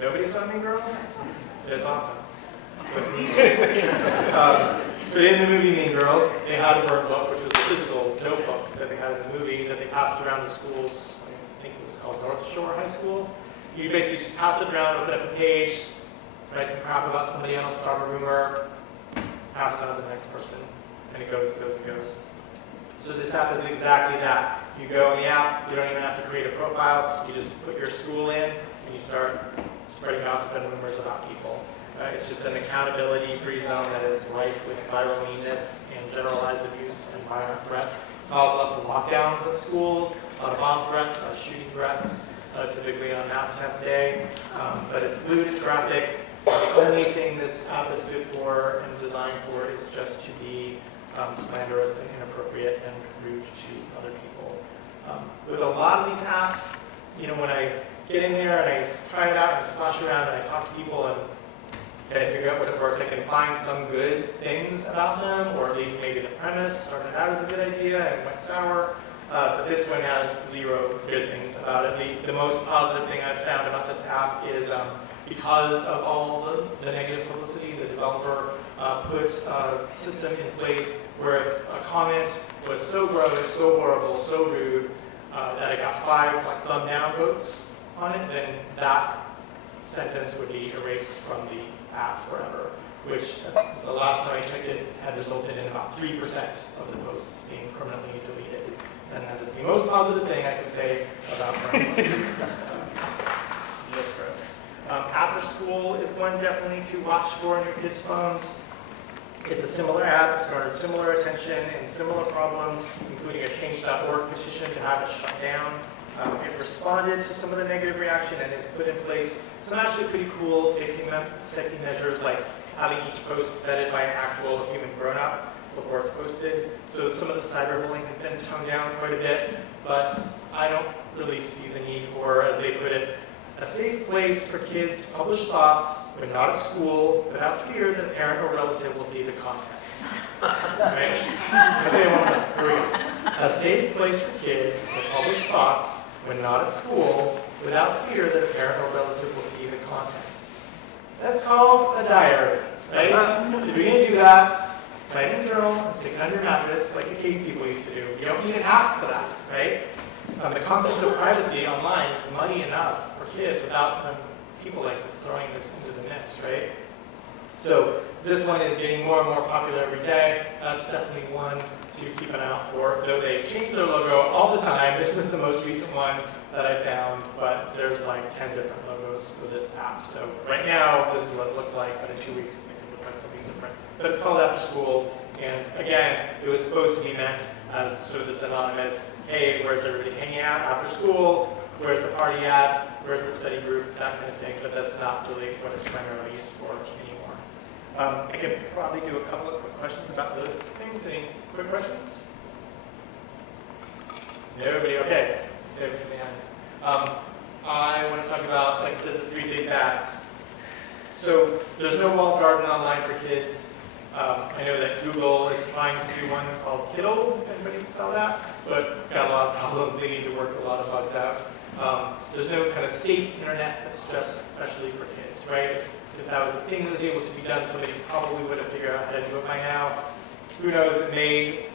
Nobody saw Mean Girls? It's awesome. It was Mean Girls. But in the movie Mean Girls, they had a Bird Book, which was a physical notebook that they had in the movie that they passed around the schools. I think it was called North Shore High School. You basically just pass it around, open up a page, write some crap about somebody else, start a rumor, pass it on to the next person, and it goes and goes and goes. So this app is exactly that. You go in the app, you don't even have to create a profile, you just put your school in, and you start spreading gossip and rumors about people. It's just an accountability-free zone that is rife with viral meanness and generalized abuse and violent threats. It causes lots of lockdowns at schools, a lot of bomb threats, a lot of shooting threats, typically on math test day. But it's lewd, it's graphic. The only thing this app is good for and designed for is just to be slanderous and inappropriate and rude to other people. With a lot of these apps, you know, when I get in there and I try it out and splash around and I talk to people and I figure out what it works, I can find some good things about them, or at least maybe the premise started out as a good idea and went sour. But this one has zero good things about it. The most positive thing I've found about this app is because of all the negative publicity, the developer put a system in place where if a comment was so gross, so horrible, so rude, that it got 5 thumb down votes on it, then that sentence would be erased from the app forever, which the last time I checked it had resulted in about 3% of the posts being permanently deleted. And that is the most positive thing I can say about Burn. Just gross. After School is one definitely to watch for on your kids' phones. It's a similar app, it's garnered similar attention and similar problems, including a change.org petition to have it shut down. It responded to some of the negative reaction and has put in place some actually pretty cool safety measures, like having each post vetted by an actual human grown-up before it's posted. So some of the cyberbullying has been toned down quite a bit, but I don't really see the need for, as they put it, a safe place for kids to publish thoughts when not at school without fear that a parent or relative will see the content. Right? I'll say it one more time. Here we go. A safe place for kids to publish thoughts when not at school without fear that a parent or relative will see the contents. That's called a diary, right? If you're going to do that, write in a journal and stick it under your mattress like the cave people used to do. You don't need an app for that, right? The concept of privacy online is muddy enough for kids without people like this throwing this into the mix, right? So this one is getting more and more popular every day. That's definitely one to keep an eye out for. Though they change their logo all the time, this was the most recent one that I found, but there's like 10 different logos for this app. So right now, this is what it looks like, but in 2 weeks, it could look like something different. But it's called After School, and again, it was supposed to be meant as sort of this anonymous, hey, where's everybody hanging out after school? Where's the party at? Where's the study group? That kind of thing, but that's not really what it's primarily used for anymore. I could probably do a couple of quick questions about those things. Any quick questions? Nobody? Okay. Save it for the hands. I want to talk about, like I said, the 3 big bads. So there's no walled garden online for kids. I know that Google is trying to do one called Kiddle, if anybody saw that, but it's got a lot of problems. They need to work a lot of bugs out. There's no kind of safe internet that's just especially for kids, right? If that was a thing that was able to be done, somebody probably would have figured out how to do it by now. Who knows, it may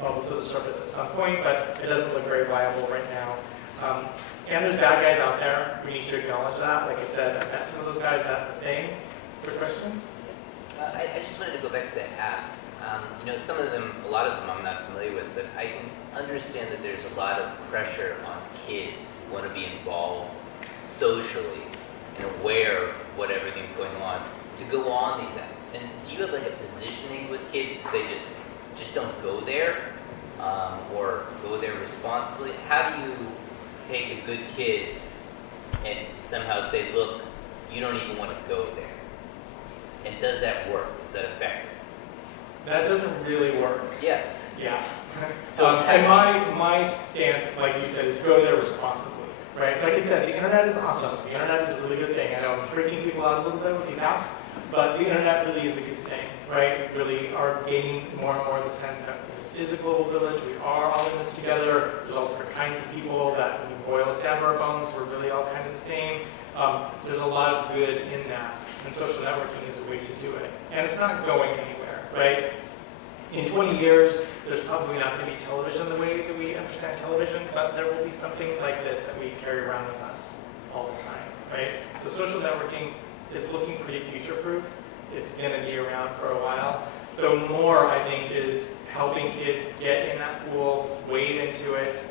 bubble to the surface at some point, but it doesn't look very viable right now. And there's bad guys out there. We need to acknowledge that. Like I said, I've met some of those guys, that's a thing. Good question? I just wanted to go back to the apps. Some of them, a lot of them I'm not familiar with, but I can understand that there's a lot of pressure on kids who want to be involved socially and aware of what everything's going on to go on these apps. And do you have like a positioning with kids to say just don't go there or go there responsibly? How do you take a good kid and somehow say, look, you don't even want to go there? And does that work? Is that effective? That doesn't really work. Yeah. Yeah. So and my stance, like you said, is go there responsibly, right? Like I said, the internet is awesome. The internet is a really good thing. I know I'm freaking people out a little bit with these apps, but the internet really is a good thing, right? We really are gaining more and more the sense that this is a global village. We are all in this together. There's all different kinds of people that when you boil us down to our bones, we're really all kind of the same. There's a lot of good in that, and social networking is a way to do it. And it's not going anywhere, right? In 20 years, there's probably not going to be television the way that we understand television, but there will be something like this that we carry around with us all the time, right? So social networking is looking pretty future-proof. It's going to be around for a while. So more, I think, is helping kids get in that pool, wade into it,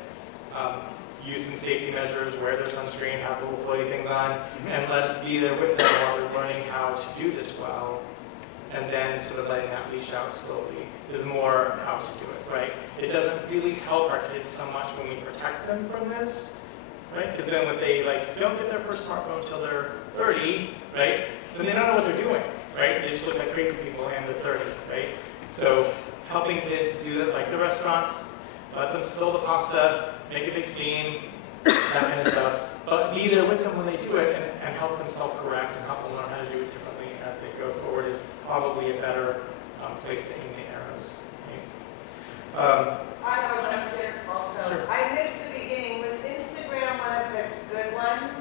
use some safety measures, wear their sunscreen, have little floaty things on, and let us be there with them while they're learning how to do this well. And then sort of letting that leash out slowly is more how to do it, right? It doesn't really help our kids so much when we protect them from this, right? Because then when they don't get their first smartphone until they're 30, right? Then they don't know what they're doing, right? They just look like crazy people and they're 30, right? So helping kids do that, like the restaurants, let them spill the pasta, make a big scene, that kind of stuff. But be there with them when they do it and help them self-correct and help them learn how to do it differently as they go forward is probably a better place to aim the arrows. Right? I have a question also. Sure. I missed the beginning. Was Instagram one of the good ones?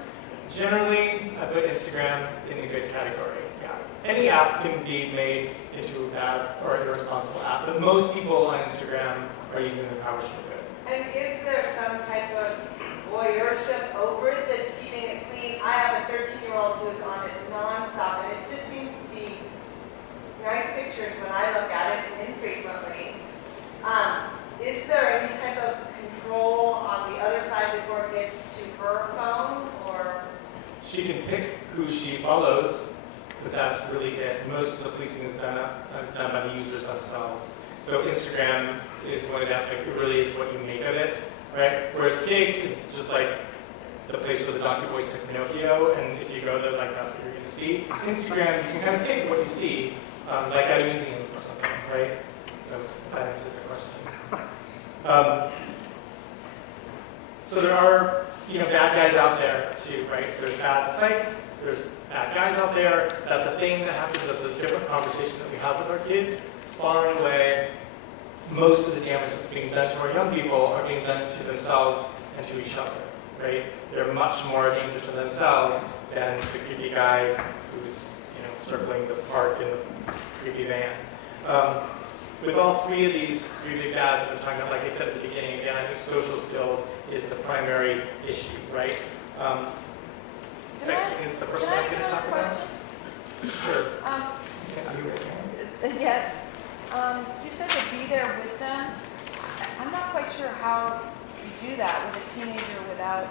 Generally, I put Instagram in the good category. Yeah. Any app can be made into a bad or irresponsible app, but most people on Instagram are using their powers for good. And is there some type of voyeurship over it that's keeping it clean? I have a 13-year-old who is on it nonstop, and it just seems to be nice pictures when I look at it infrequently. Is there any type of control on the other side before it gets to her phone, or? She can pick who she follows, but that's really it. Most of the policing is done by the users themselves. So Instagram is one of that's like, it really is what you make of it, right? Whereas Kik is just like the place where the donkey boys took Pinocchio, and if you go there, like that's what you're going to see. Instagram, you can kind of pick what you see, like at a museum or something, right? So that answers the question. So there are, bad guys out there too, right? There's bad sites, there's bad guys out there. That's a thing that happens. That's a different conversation that we have with our kids. Far and away, most of the damage that's being done to our young people are being done to themselves and to each other, right? They're much more dangerous to themselves than the creepy guy who's, circling the park in the creepy van. With all three of these three big bads that we're talking about, like I said at the beginning, again, I think social skills is the primary issue, right? Sexting is the first one I'm going to talk about. Sure. Can't see you right now. You said to be there with them. I'm not quite sure how you do that with a teenager without,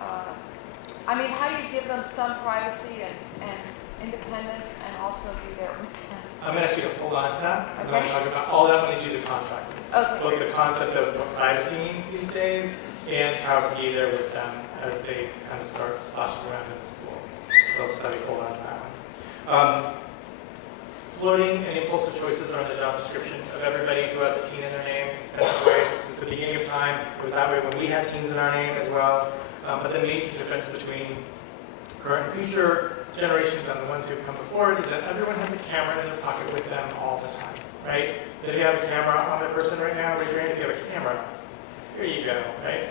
how do you give them some privacy and independence and also be there with them? I'm going to ask you to hold on to that, because I'm going to talk about all that when I do the contracting stuff. Okay. Both the concept of what privacy means these days, and how to be there with them as they kind of start splashing around in school. So I'll just have you hold on to that one. Flirting and impulsive choices are in the job description of everybody who has a teen in their name. It's been that way since the beginning of time. It was that way when we had teens in our name as well. But the major difference between current and future generations and the ones who've come before it is that everyone has a camera in their pocket with them all the time, right? So if you have a camera on the person right now, raise your hand if you have a camera. Here you go, right?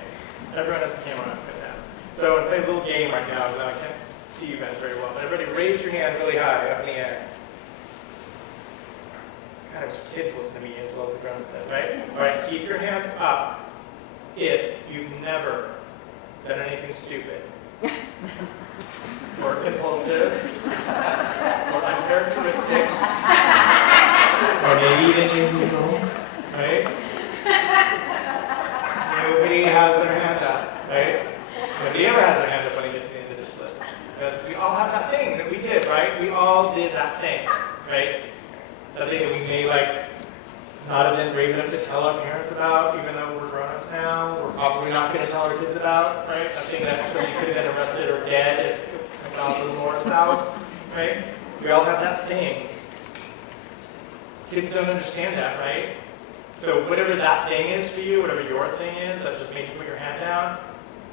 Everyone has a camera right now. So I'm going to play a little game right now, but I can't see you guys very well. But everybody raise your hand really high up in the air. God, I wish kids listen to me as well as the grown-ups did, right? All right, keep your hand up if you've never done anything stupid or impulsive or uncharacteristic or maybe even illegal, right? Nobody has their hand up, right? Nobody ever has their hand up when they get to the end of this list. Because we all have that thing that we did, right? We all did that thing, right? That thing that we may not have been brave enough to tell our parents about, even though we're grown-ups now. We're probably not going to tell our kids about, right? That thing that somebody could have been arrested or dead if it had gone a little more south, right? We all have that thing. Kids don't understand that, right? So whatever that thing is for you, whatever your thing is that just made you put your hand down,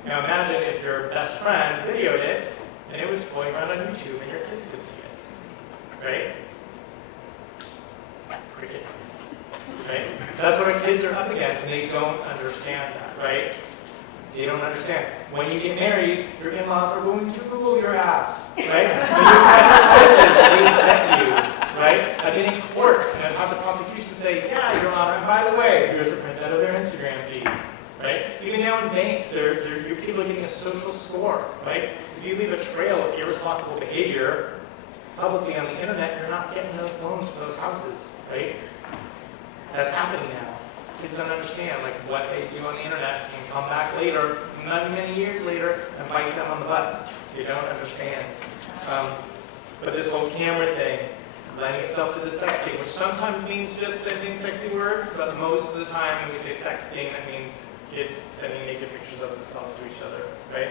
now imagine if your best friend videoed it and it was floating around on YouTube and your kids could see it, right? Cricket. Right? That's what our kids are up against, and they don't understand that, right? They don't understand. When you get married, your in-laws are going to Google your ass, right? When you have your kids, they bet you, right? At getting court, and have the prosecution say, yeah, Your Honor, and by the way, here's a printout of their Instagram feed, right? Even now in banks, your people are getting a social score, right? If you leave a trail of irresponsible behavior publicly on the internet, you're not getting those loans for those houses, right? That's happening now. Kids don't understand what they do on the internet can come back later, many years later, and bite them on the butt. They don't understand. But this whole camera thing, lending itself to the sexting, which sometimes means just sending sexy words, but most of the time when we say sexting, that means kids sending naked pictures of themselves to each other, right?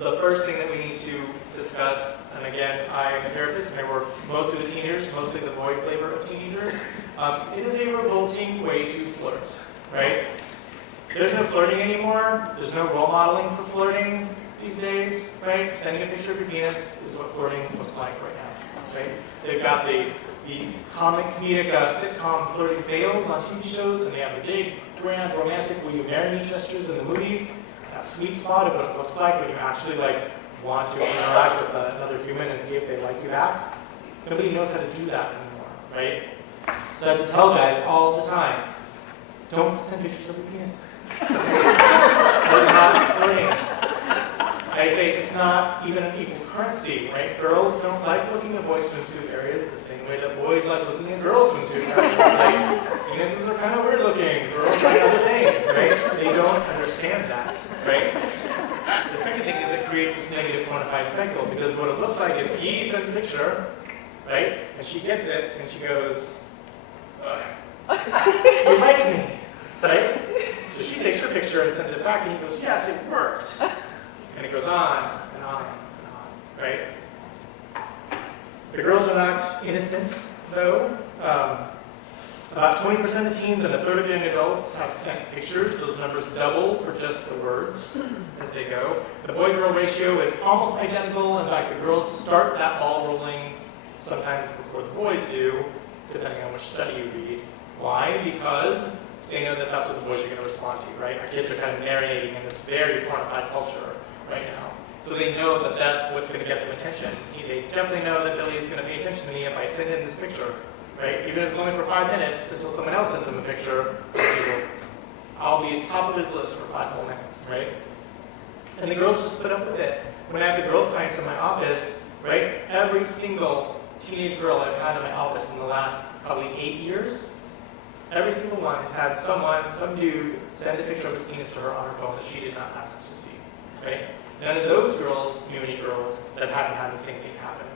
The first thing that we need to discuss, and again, I'm a therapist and I work mostly with teenagers, mostly the boy flavor of teenagers. It is a revolting way to flirt, right? There's no flirting anymore. There's no role modeling for flirting these days, right? Sending a picture of your penis is what flirting looks like right now, right? They've got these comedic sitcom flirting fails on TV shows, and they have the big, grand, romantic, will you marry me gestures in the movies. That sweet spot of what it looks like when you actually want to interact with another human and see if they like you back. Nobody knows how to do that anymore, right? So I have to tell guys all the time, don't send pictures of your penis. That's not flirting. I say it's not even an equal currency, right? Girls don't like looking at boys' swimsuit areas the same way that boys like looking at girls' swimsuit areas. Penises are kind of weird looking. Girls like other things, right? They don't understand that, right? The second thing is it creates this negative quantified cycle, because what it looks like is he sends a picture, right? And she gets it and she goes, he likes me, right? So she takes her picture and sends it back, and he goes, yes, it worked. And it goes on and on and on, right? The girls are not innocent, though. About 20% of teens and a third of young adults have sent pictures. Those numbers double for just the words as they go. The boy-girl ratio is almost identical. In fact, the girls start that ball rolling sometimes before the boys do, depending on which study you read. Why? Because they know that that's what the boys are going to respond to, right? Our kids are kind of marinating in this very quantified culture right now. So they know that that's what's going to get them attention. They definitely know that Billy is going to pay attention to me if I send him this picture, right? Even if it's only for 5 minutes until someone else sends him a picture, I'll be at the top of his list for 5 whole minutes, right? And the girls just put up with it. When I have the girl clients in my office, right, every single teenage girl I've had in my office in the last probably 8 years, every single one has had some dude, send a picture of his penis to her on her phone that she did not ask to see, right? None of those girls knew any girls that hadn't had the same thing happen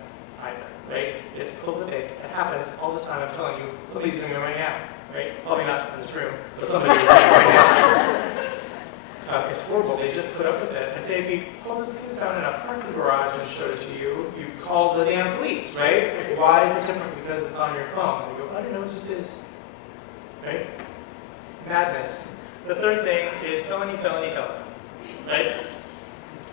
either, right? It's cultivate. It happens all the time. I'm telling you, somebody's doing it right now, right? Probably not in this room, but somebody is doing it right now. It's horrible. They just put up with it. I say, if you pulled this penis out in a parking garage and showed it to you, you call the damn police, right? Like, why is it different because it's on your phone? And you go, I don't know, it just is. Right? Madness. The third thing is felony, right?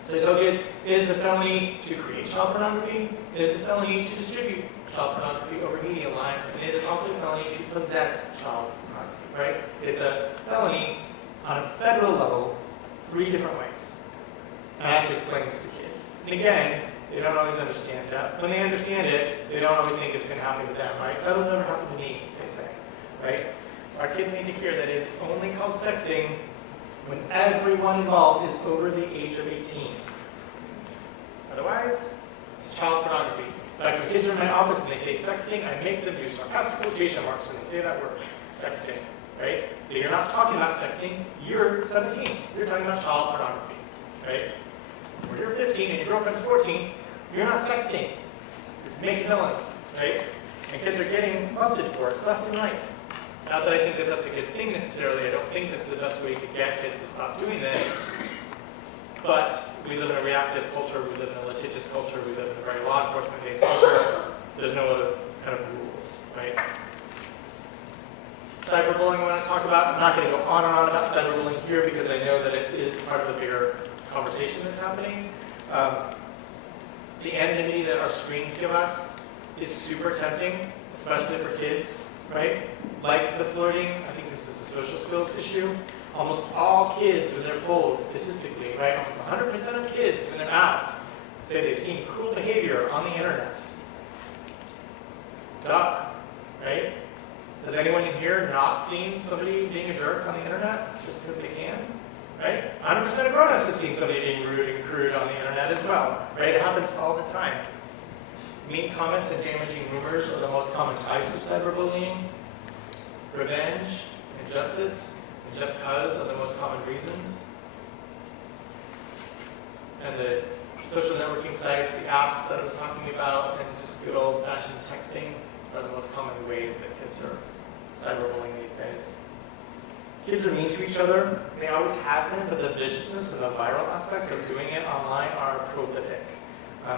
So I told you it is a felony to create child pornography, it is a felony to distribute child pornography over media lines, and it is also a felony to possess child pornography, right? It's a felony on a federal level 3 different ways. And I have to explain this to kids. And again, they don't always understand that. When they understand it, they don't always think it's going to happen to them, right? That'll never happen to me, they say, right? Our kids need to hear that it's only called sexting when everyone involved is over the age of 18. Otherwise, it's child pornography. In fact, when kids are in my office and they say sexting, I make them use sarcastic quotation marks when they say that word, sexting, right? So you're not talking about sexting, you're 17. You're talking about child pornography, right? When you're 15 and your girlfriend's 14, you're not sexting. You're making villains, right? And kids are getting busted for it left and right. Not that I think that that's a good thing necessarily. I don't think that's the best way to get kids to stop doing this. But we live in a reactive culture. We live in a litigious culture. We live in a very law enforcement-based culture. There's no other kind of rules, right? Cyberbullying I want to talk about. I'm not going to go on and on about cyberbullying here because I know that it is part of a bigger conversation that's happening. The anonymity that our screens give us is super tempting, especially for kids, right? Like the flirting, I think this is a social skills issue. Almost all kids, when they're polled statistically, right, almost 100% of kids, when they're asked, say they've seen cruel behavior on the internet. Duh, right? Has anyone in here not seen somebody being a jerk on the internet just because they can? Right? 100% of grown-ups have seen somebody being rude and crude on the internet as well, right? It happens all the time. Mean comments and damaging rumors are the most common types of cyberbullying. Revenge, injustice, and just cause are the most common reasons. And the social networking sites, the apps that I was talking about, and just good old-fashioned texting are the most common ways that kids are cyberbullying these days. Kids are mean to each other. They always have been, but the viciousness and the viral aspects of doing it online are prolific.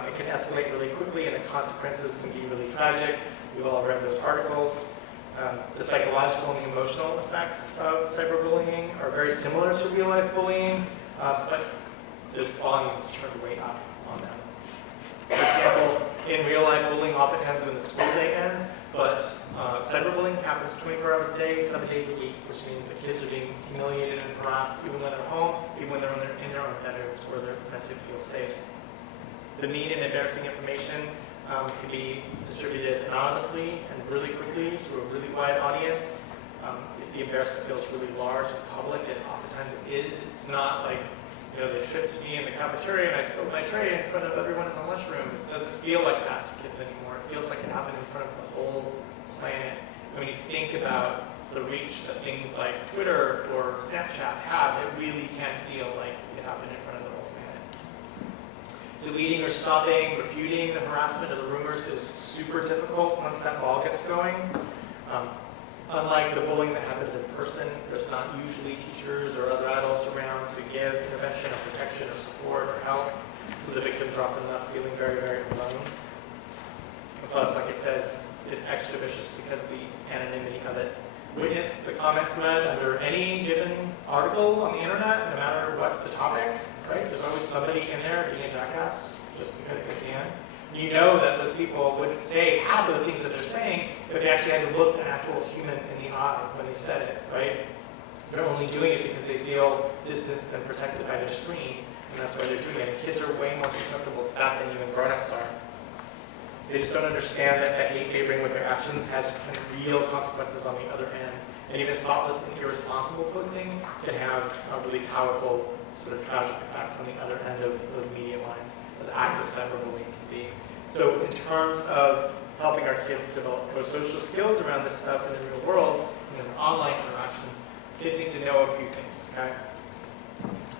It can escalate really quickly, and the consequences can be really tragic. We've all read those articles. The psychological and the emotional effects of cyberbullying are very similar to real-life bullying, but the volumes turn way up on them. For example, in real-life bullying often ends when the school day ends, but cyberbullying happens 24 hours a day, 7 days a week, which means that kids are being humiliated and harassed even when they're home, even when they're in their own bedrooms where they're meant to feel safe. The mean and embarrassing information can be distributed anonymously and really quickly to a really wide audience. If the embarrassment feels really large and public, and oftentimes it is, it's not like, they tripped me in the cafeteria and I spilled my tray in front of everyone in the lunchroom. It doesn't feel like that to kids anymore. It feels like it happened in front of the whole planet. And when you think about the reach that things like Twitter or Snapchat have, it really can feel like it happened in front of the whole planet. Deleting or stopping, refuting the harassment or the rumors is super difficult once that ball gets going. Unlike the bullying that happens in person, there's not usually teachers or other adults around to give intervention or protection or support or help, so the victims are often left feeling very, very alone. Plus, like I said, it's extra vicious because of the anonymity of it. Witness the comment thread under any given article on the internet, no matter what the topic, right? There's always somebody in there being a jackass just because they can. You know that those people wouldn't say half of the things that they're saying if they actually had to look an actual human in the eye when they said it, right? They're only doing it because they feel distanced and protected by their screen, and that's why they're doing it. And kids are way more susceptible to that than even grown-ups are. They just don't understand that the hate they bring with their actions has kind of real consequences on the other end. And even thoughtless and irresponsible posting can have really powerful sort of tragic effects on the other end of those media lines, as active cyberbullying can be. So in terms of helping our kids develop pro-social skills around this stuff in the real world, in their online interactions, kids need to know a few things, okay?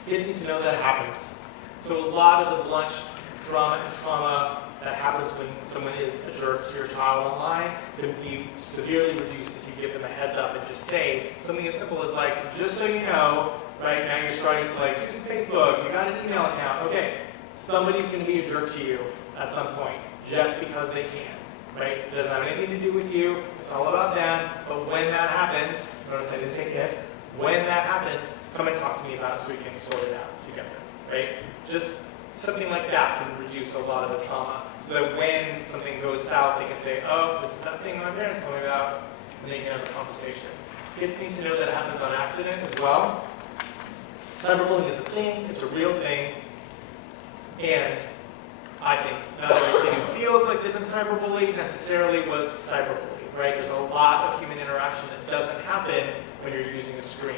Kids need to know that it happens. So a lot of the blunt drama and trauma that happens when someone is a jerk to your child online can be severely reduced if you give them a heads up and just say something as simple as like, just so you know, right now you're starting to like do some Facebook, you got an email account, okay, somebody's going to be a jerk to you at some point just because they can, right? It doesn't have anything to do with you, it's all about them, but when that happens, notice I didn't say if, when that happens, come and talk to me about it so we can sort it out together, right? Just something like that can reduce a lot of the trauma so that when something goes south, they can say, oh, this is that thing my parents told me about, and they can have a conversation. Kids need to know that it happens on accident as well. Cyberbullying is a thing, it's a real thing, and I think not everybody who feels like they've been cyberbullied necessarily was cyberbullied, right? There's a lot of human interaction that doesn't happen when you're using a screen.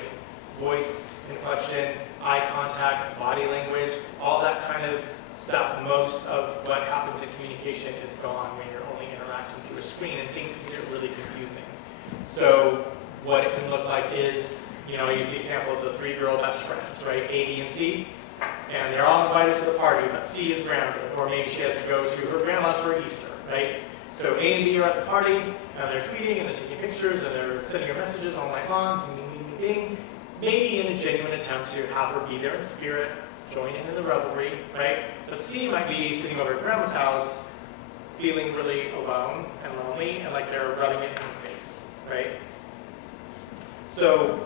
Voice, inflection, eye contact, body language, all that kind of stuff. Most of what happens in communication is gone when you're only interacting through a screen, and things can get really confusing. So what it can look like is, I use the example of the 3 girl best friends, right? A, B, and C. And they're all invited to the party, but C is grounded, or maybe she has to go to her grandma's for Easter, right? So A and B are at the party, and they're tweeting, and they're taking pictures, and they're sending her messages all night long, ding, ding, ding, ding, maybe in a genuine attempt to have her be there in spirit, join in the revelry, right? But C might be sitting over at grandma's house, feeling really alone and lonely, and like they're rubbing it in her face, right? So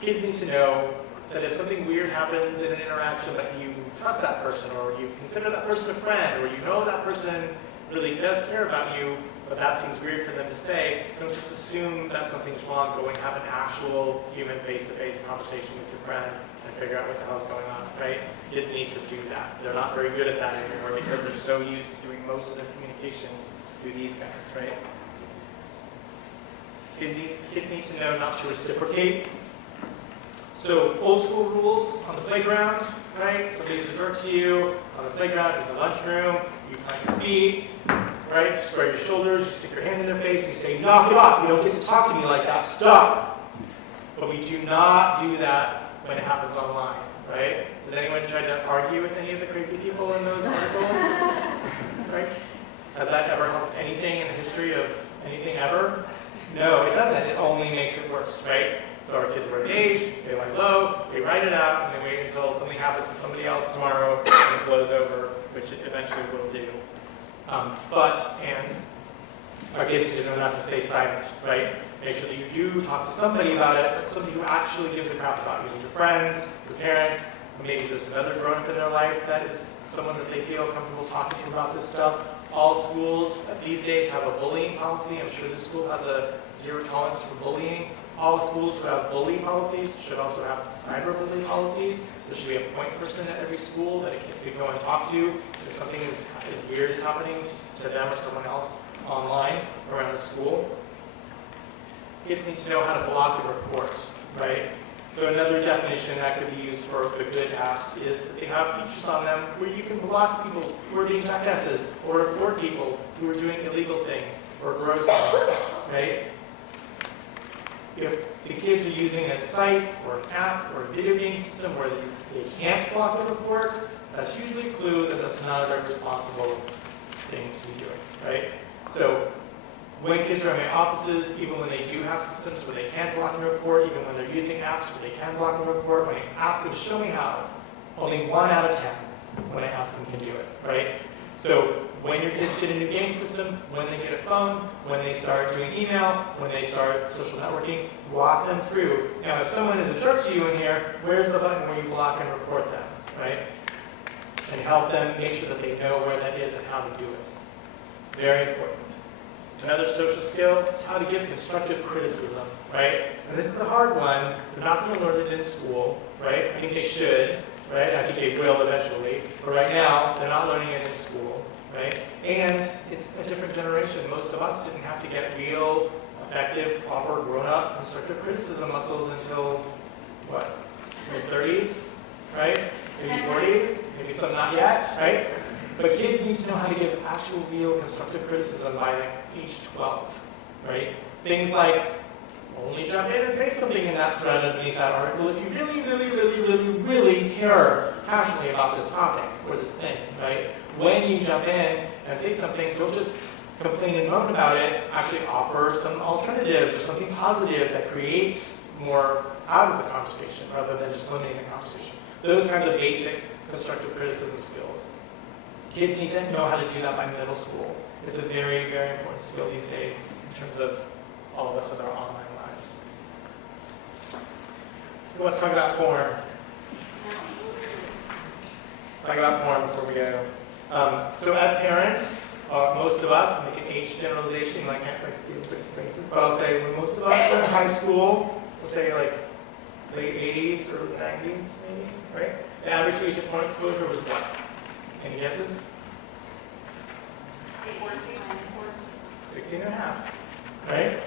kids need to know that if something weird happens in an interaction, that you trust that person, or you consider that person a friend, or you know that person really does care about you, but that seems weird for them to say, don't just assume that something's wrong. Go and have an actual human face-to-face conversation with your friend and figure out what the hell's going on, right? Kids need to do that. They're not very good at that anymore because they're so used to doing most of their communication through these guys, right? Kids need to know not to reciprocate. So old school rules on the playground, right? Somebody's a jerk to you on the playground, in the lunchroom, you plant your feet, right? Square your shoulders, you stick your hand in their face, you say, knock it off, you don't get to talk to me like that, stop. But we do not do that when it happens online, right? Does anyone try to argue with any of the crazy people in those articles? Right? Has that ever helped anything in the history of anything ever? No, it doesn't. It only makes it worse, right? So our kids are engaged, they lie low, they write it out, and they wait until something happens to somebody else tomorrow and it blows over, which it eventually will do. And our kids need to know not to stay silent, right? Make sure that you do talk to somebody about it, but somebody who actually gives a crap about you. Your friends, your parents, maybe there's another grown-up in their life that is someone that they feel comfortable talking to about this stuff. All schools these days have a bullying policy. I'm sure this school has a zero tolerance for bullying. All schools who have bully policies should also have cyberbullying policies. There should be a point person at every school that it can go and talk to if something as weird is happening to them or someone else online around the school. Kids need to know how to block and report, right? So another definition that could be used for the good apps is that they have features on them where you can block people who are being jackasses, or report people who are doing illegal things or gross things, right? If the kids are using a site or an app or a video game system where they can't block or report, that's usually a clue that that's not a very responsible thing to be doing, right? So when kids are in my offices, even when they do have systems where they can block and report, even when they're using apps where they can block and report, when I ask them, show me how, only 1 out of 10 when I ask them can do it, right? So when your kids get a new game system, when they get a phone, when they start doing email, when they start social networking, walk them through. Now, if someone is a jerk to you in here, where's the button where you block and report them, right? And help them make sure that they know where that is and how to do it. Very important. Another social skill is how to give constructive criticism, right? And this is a hard one. They're not going to learn it in school, right? I think they should, right? I think they will eventually. But right now, they're not learning it in school, right? And it's a different generation. Most of us didn't have to get real, effective, proper, grown-up constructive criticism muscles until, what, mid-30s, right? Maybe 40s, maybe some not yet, right? But kids need to know how to give actual, real, constructive criticism by like age 12, right? Things like, only jump in and say something in that thread underneath that article if you really, really, really, really, really care passionately about this topic or this thing, right? When you jump in and say something, don't just complain and moan about it, actually offer some alternatives or something positive that creates more out of the conversation rather than just limiting the conversation. Those kinds of basic constructive criticism skills. Kids need to know how to do that by middle school. It's a very, very important skill these days in terms of all of us with our online lives. Let's talk about porn. Talk about porn before we go. So as parents, most of us, make an age generalization, I can't see the faces, but I'll say when most of us were in high school, we'll say like late 80s, early 90s, maybe, right? The average age of porn exposure was what? Any guesses? 16 and a half, right?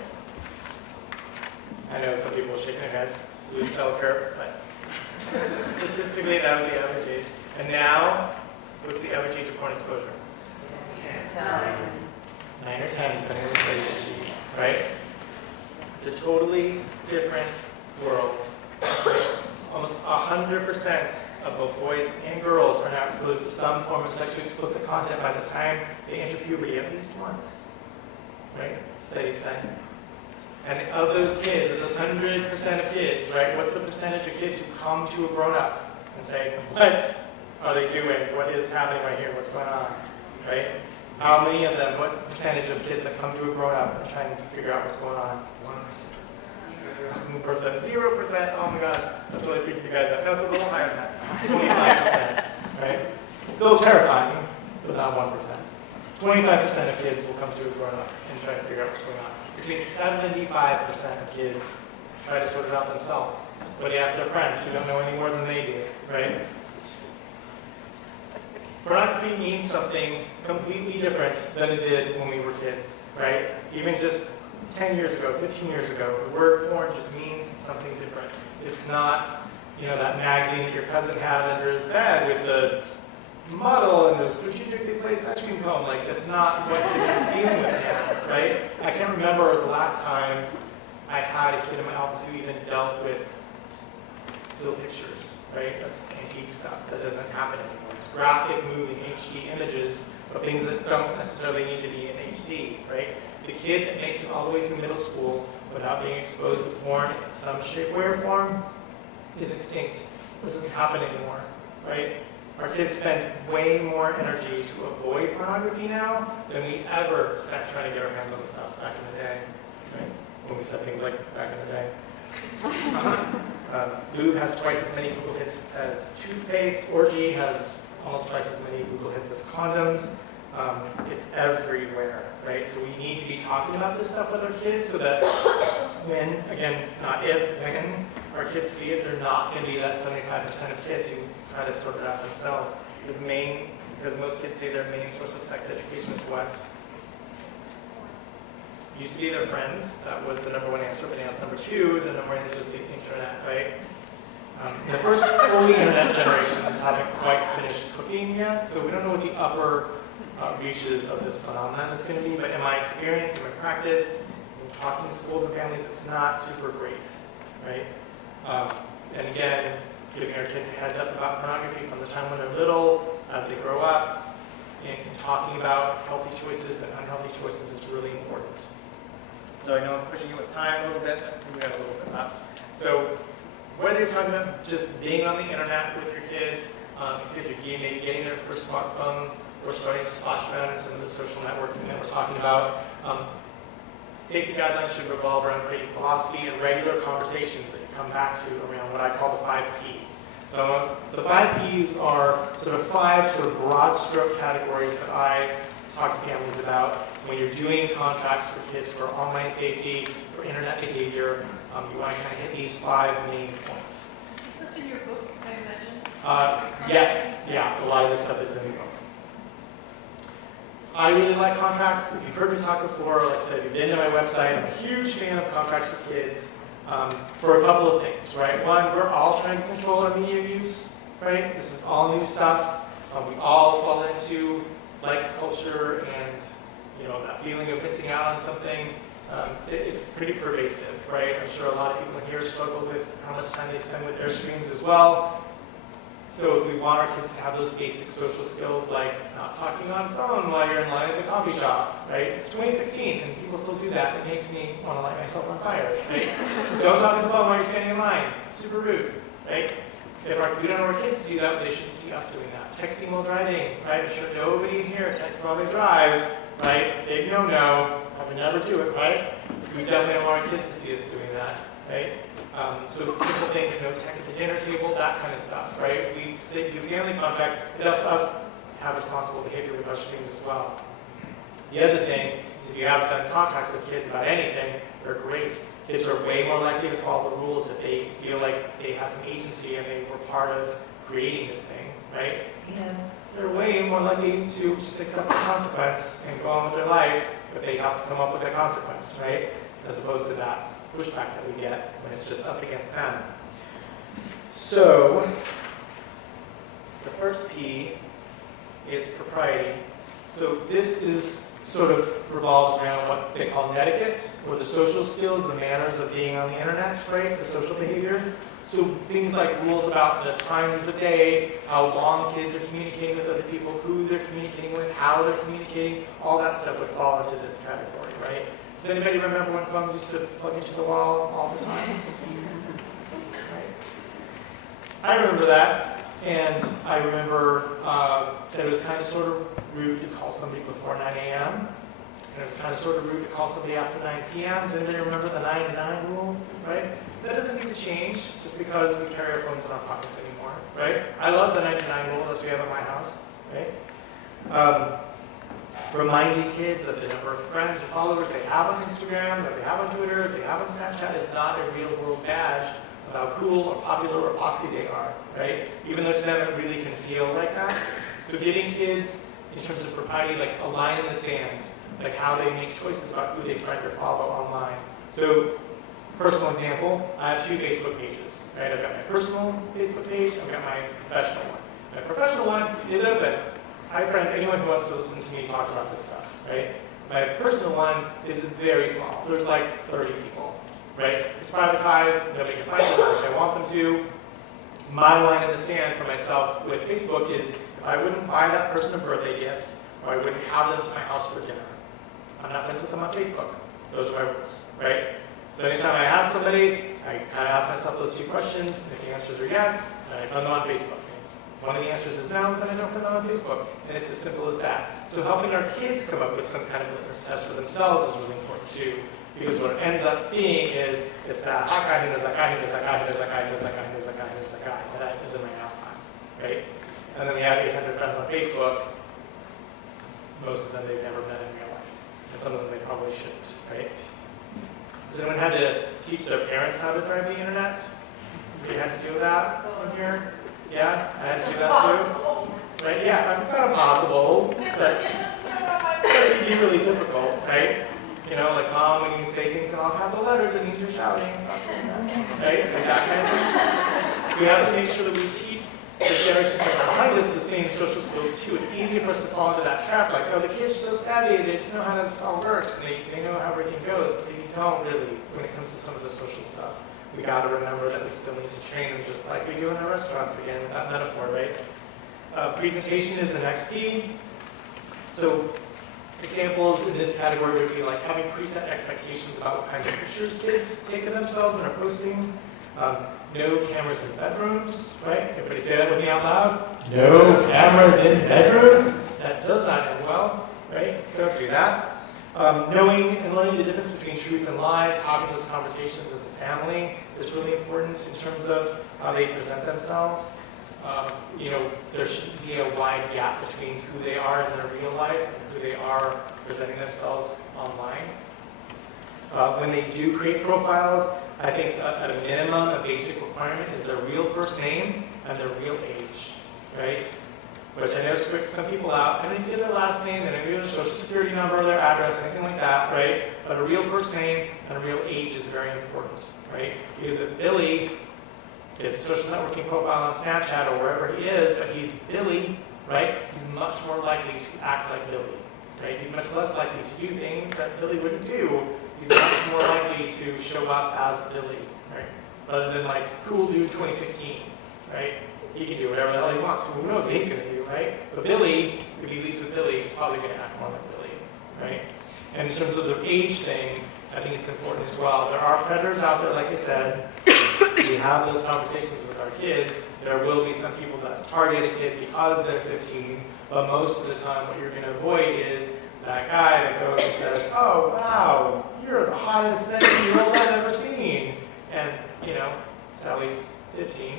I know some people shaking their heads, blue bell curve, but statistically that was the average age. And now, what's the average age of porn exposure? 9 or 10, depending on the study, right? It's a totally different world. Right? Almost 100% of both boys and girls are now exposed to some form of sexually explicit content by the time they enter puberty, at least once. Right? Studies say. And of those kids, of those 100% of kids, right, what's the percentage of kids who come to a grown-up and say, what are they doing? What is happening right here? What's going on? Right? How many of them, what's the percentage of kids that come to a grown-up and try and figure out what's going on? 1%. 0%. Oh my gosh, that's really freaking you guys out. No, it's a little higher than that. 25%. Right? Still terrifying, but not 1%. 25% of kids will come to a grown-up and try to figure out what's going on. Between 75% of kids try to sort it out themselves. But they ask their friends who don't know any more than they do, right? Pornography means something completely different than it did when we were kids, right? Even just 10 years ago, 15 years ago, the word porn just means something different. It's not, that magazine that your cousin had under his bed with the model and the strategically placed ice cream cone. Like, that's not what kids are dealing with now, right? I can't remember the last time I had a kid in my office who even dealt with still pictures, right? That's antique stuff. That doesn't happen anymore. It's graphic, moving HD images of things that don't necessarily need to be in HD, right? The kid that makes it all the way through middle school without being exposed to porn in some shape, way, or form is extinct. It doesn't happen anymore, right? Our kids spend way more energy to avoid pornography now than we ever spent trying to get our hands on the stuff back in the day, right? When we said things like back in the day. Lube has twice as many Google hits as toothpaste. Orgy has almost twice as many Google hits as condoms. It's everywhere, right? So we need to be talking about this stuff with our kids so that when, again, not if, when our kids see it, they're not going to be that 75% of kids who try to sort it out themselves. Because most kids say their main source of sex education is what? Used to be their friends. That was the number one answer, but now it's number two. The number one answer is the internet, right? The first fully internet generations haven't quite finished cooking yet, so we don't know what the upper reaches of this phenomenon is going to be, but in my experience, in my practice, in talking to schools and families, it's not super great, right? And again, giving our kids a heads up about pornography from the time when they're little, as they grow up, and talking about healthy choices and unhealthy choices is really important. So I know I'm pushing you with time a little bit, I think we got a little bit left. So whether you're talking about just being on the internet with your kids, because you're maybe getting their first smartphones, or starting to splash around in some of the social networking that we're talking about, safety guidelines should revolve around creating philosophy and regular conversations that you come back to around what I call the 5 Ps. So the 5 Ps are sort of 5 sort of broad stroke categories that I talk to families about when you're doing contracts for kids for online safety, for internet behavior. You want to kind of hit these 5 main points. Is this up in your book, I imagine? Yes, yeah, a lot of this stuff is in the book. I really like contracts. If you've heard me talk before, like I said, if you've been to my website, I'm a huge fan of contracts for kids for a couple of things, right? One, we're all trying to control our media use, right? This is all new stuff. We all fall into like culture and that feeling of missing out on something. It's pretty pervasive, right? I'm sure a lot of people here struggle with how much time they spend with their screens as well. So we want our kids to have those basic social skills like not talking on the phone while you're in line at the coffee shop, right? It's 2016 and people still do that. It makes me want to light myself on fire, right? Don't talk on the phone while you're standing in line. It's super rude, right? If we don't know our kids to do that, they shouldn't see us doing that. Texting while driving, right? I'm sure nobody in here texts while they drive, right? Big no-no. I would never do it, right? We definitely don't want our kids to see us doing that, right? So simple things, no tech at the dinner table, that kind of stuff, right? We say do family contracts, it helps us have responsible behavior with our screens as well. The other thing is if you haven't done contracts with kids about anything, they're great. Kids are way more likely to follow the rules if they feel like they have some agency and they were part of creating this thing, right? And they're way more likely to just accept the consequence and go on with their life if they have to come up with a consequence, right? As opposed to that pushback that we get when it's just us against them. So, the first P is propriety. So this is sort of revolves around what they call etiquette, or the social skills, the manners of being on the internet, right? The social behavior. So things like rules about the times of day, how long kids are communicating with other people, who they're communicating with, how they're communicating, all that stuff would fall into this category, right? Does anybody remember when phones used to plug into the wall all the time? Right. I remember that, and I remember that it was kind of sort of rude to call somebody before 9 a.m., and it was kind of sort of rude to call somebody after 9 p.m. Does anybody remember the 9 to 9 rule, right? That doesn't need to change just because we carry our phones in our pockets anymore, right? I love the 9 to 9 rule that we have at my house, right? Reminding kids that the number of friends or followers they have on Instagram, that they have on Twitter, that they have on Snapchat is not a real world badge of how cool or popular or poxy they are, right? Even though to them it really can feel like that. So giving kids, in terms of propriety, like a line in the sand, like how they make choices about who they friend or follow online. So, personal example, I have 2 Facebook pages, right? I've got my personal Facebook page, I've got my professional one. My professional one is open. I friend anyone who wants to listen to me talk about this stuff, right? My personal one is very small. There's like 30 people, right? It's privatized, nobody can find it unless I want them to. My line in the sand for myself with Facebook is if I wouldn't buy that person a birthday gift, or I wouldn't have them to my house for dinner, I'm not friends with them on Facebook. Those are my rules, right? So anytime I ask somebody, I kind of ask myself those 2 questions. If the answers are yes, then I friend them on Facebook. If one of the answers is no, then I don't friend them on Facebook. And it's as simple as that. So helping our kids come up with some kind of litmus test for themselves is really important too. Because what it ends up being is, it's that guy who does that guy who does that guy who does that guy who does that guy who does that guy who does that guy. And that is in my math class, right? And then we have 800 friends on Facebook. Most of them they've never met in real life. And some of them they probably shouldn't, right? Has anyone had to teach their parents how to drive the internet? You had to do that in here? Yeah, I had to do that too. Right? Yeah, it's not impossible, but it can be really difficult, right? You know, like mom, when you say things in all capital letters, it means you're shouting, stuff like that, right? Like that kind of thing. We have to make sure that we teach the generation that's behind us the same social skills too. It's easy for us to fall into that trap, like, oh, the kids are so savvy, they just know how this all works, and they know how everything goes, but they don't really when it comes to some of the social stuff. We got to remember that we still need to train them just like we do in our restaurants, again, with that metaphor, right? Presentation is the next P. So examples in this category would be like having preset expectations about what kind of pictures kids take of themselves and are posting. No cameras in bedrooms, right? Everybody say that with me out loud. No cameras in bedrooms. That does not end well, right? Don't do that. Knowing and learning the difference between truth and lies, having those conversations as a family is really important in terms of how they present themselves. You know, there shouldn't be a wide gap between who they are in their real life and who they are presenting themselves online. When they do create profiles, I think at a minimum, a basic requirement is their real first name and their real age, right? Which I know squicks some people out. They don't give their last name, they don't give their social security number, their address, anything like that, right? But a real first name and a real age is very important, right? Because if Billy is a social networking profile on Snapchat or wherever he is, but he's Billy, right? He's much more likely to act like Billy, right? He's much less likely to do things that Billy wouldn't do. He's much more likely to show up as Billy, right? Rather than like, cool dude 2016, right? He can do whatever the hell he wants. Who knows what he's going to do, right? But Billy, if he leads with Billy, he's probably going to act more like Billy, right? And in terms of the age thing, I think it's important as well. There are predators out there, like I said. We have those conversations with our kids. There will be some people that target a kid because they're 15, but most of the time what you're going to avoid is that guy that goes and says, oh, wow, you're the hottest 19-year-old I've ever seen. And, you know, Sally's 15.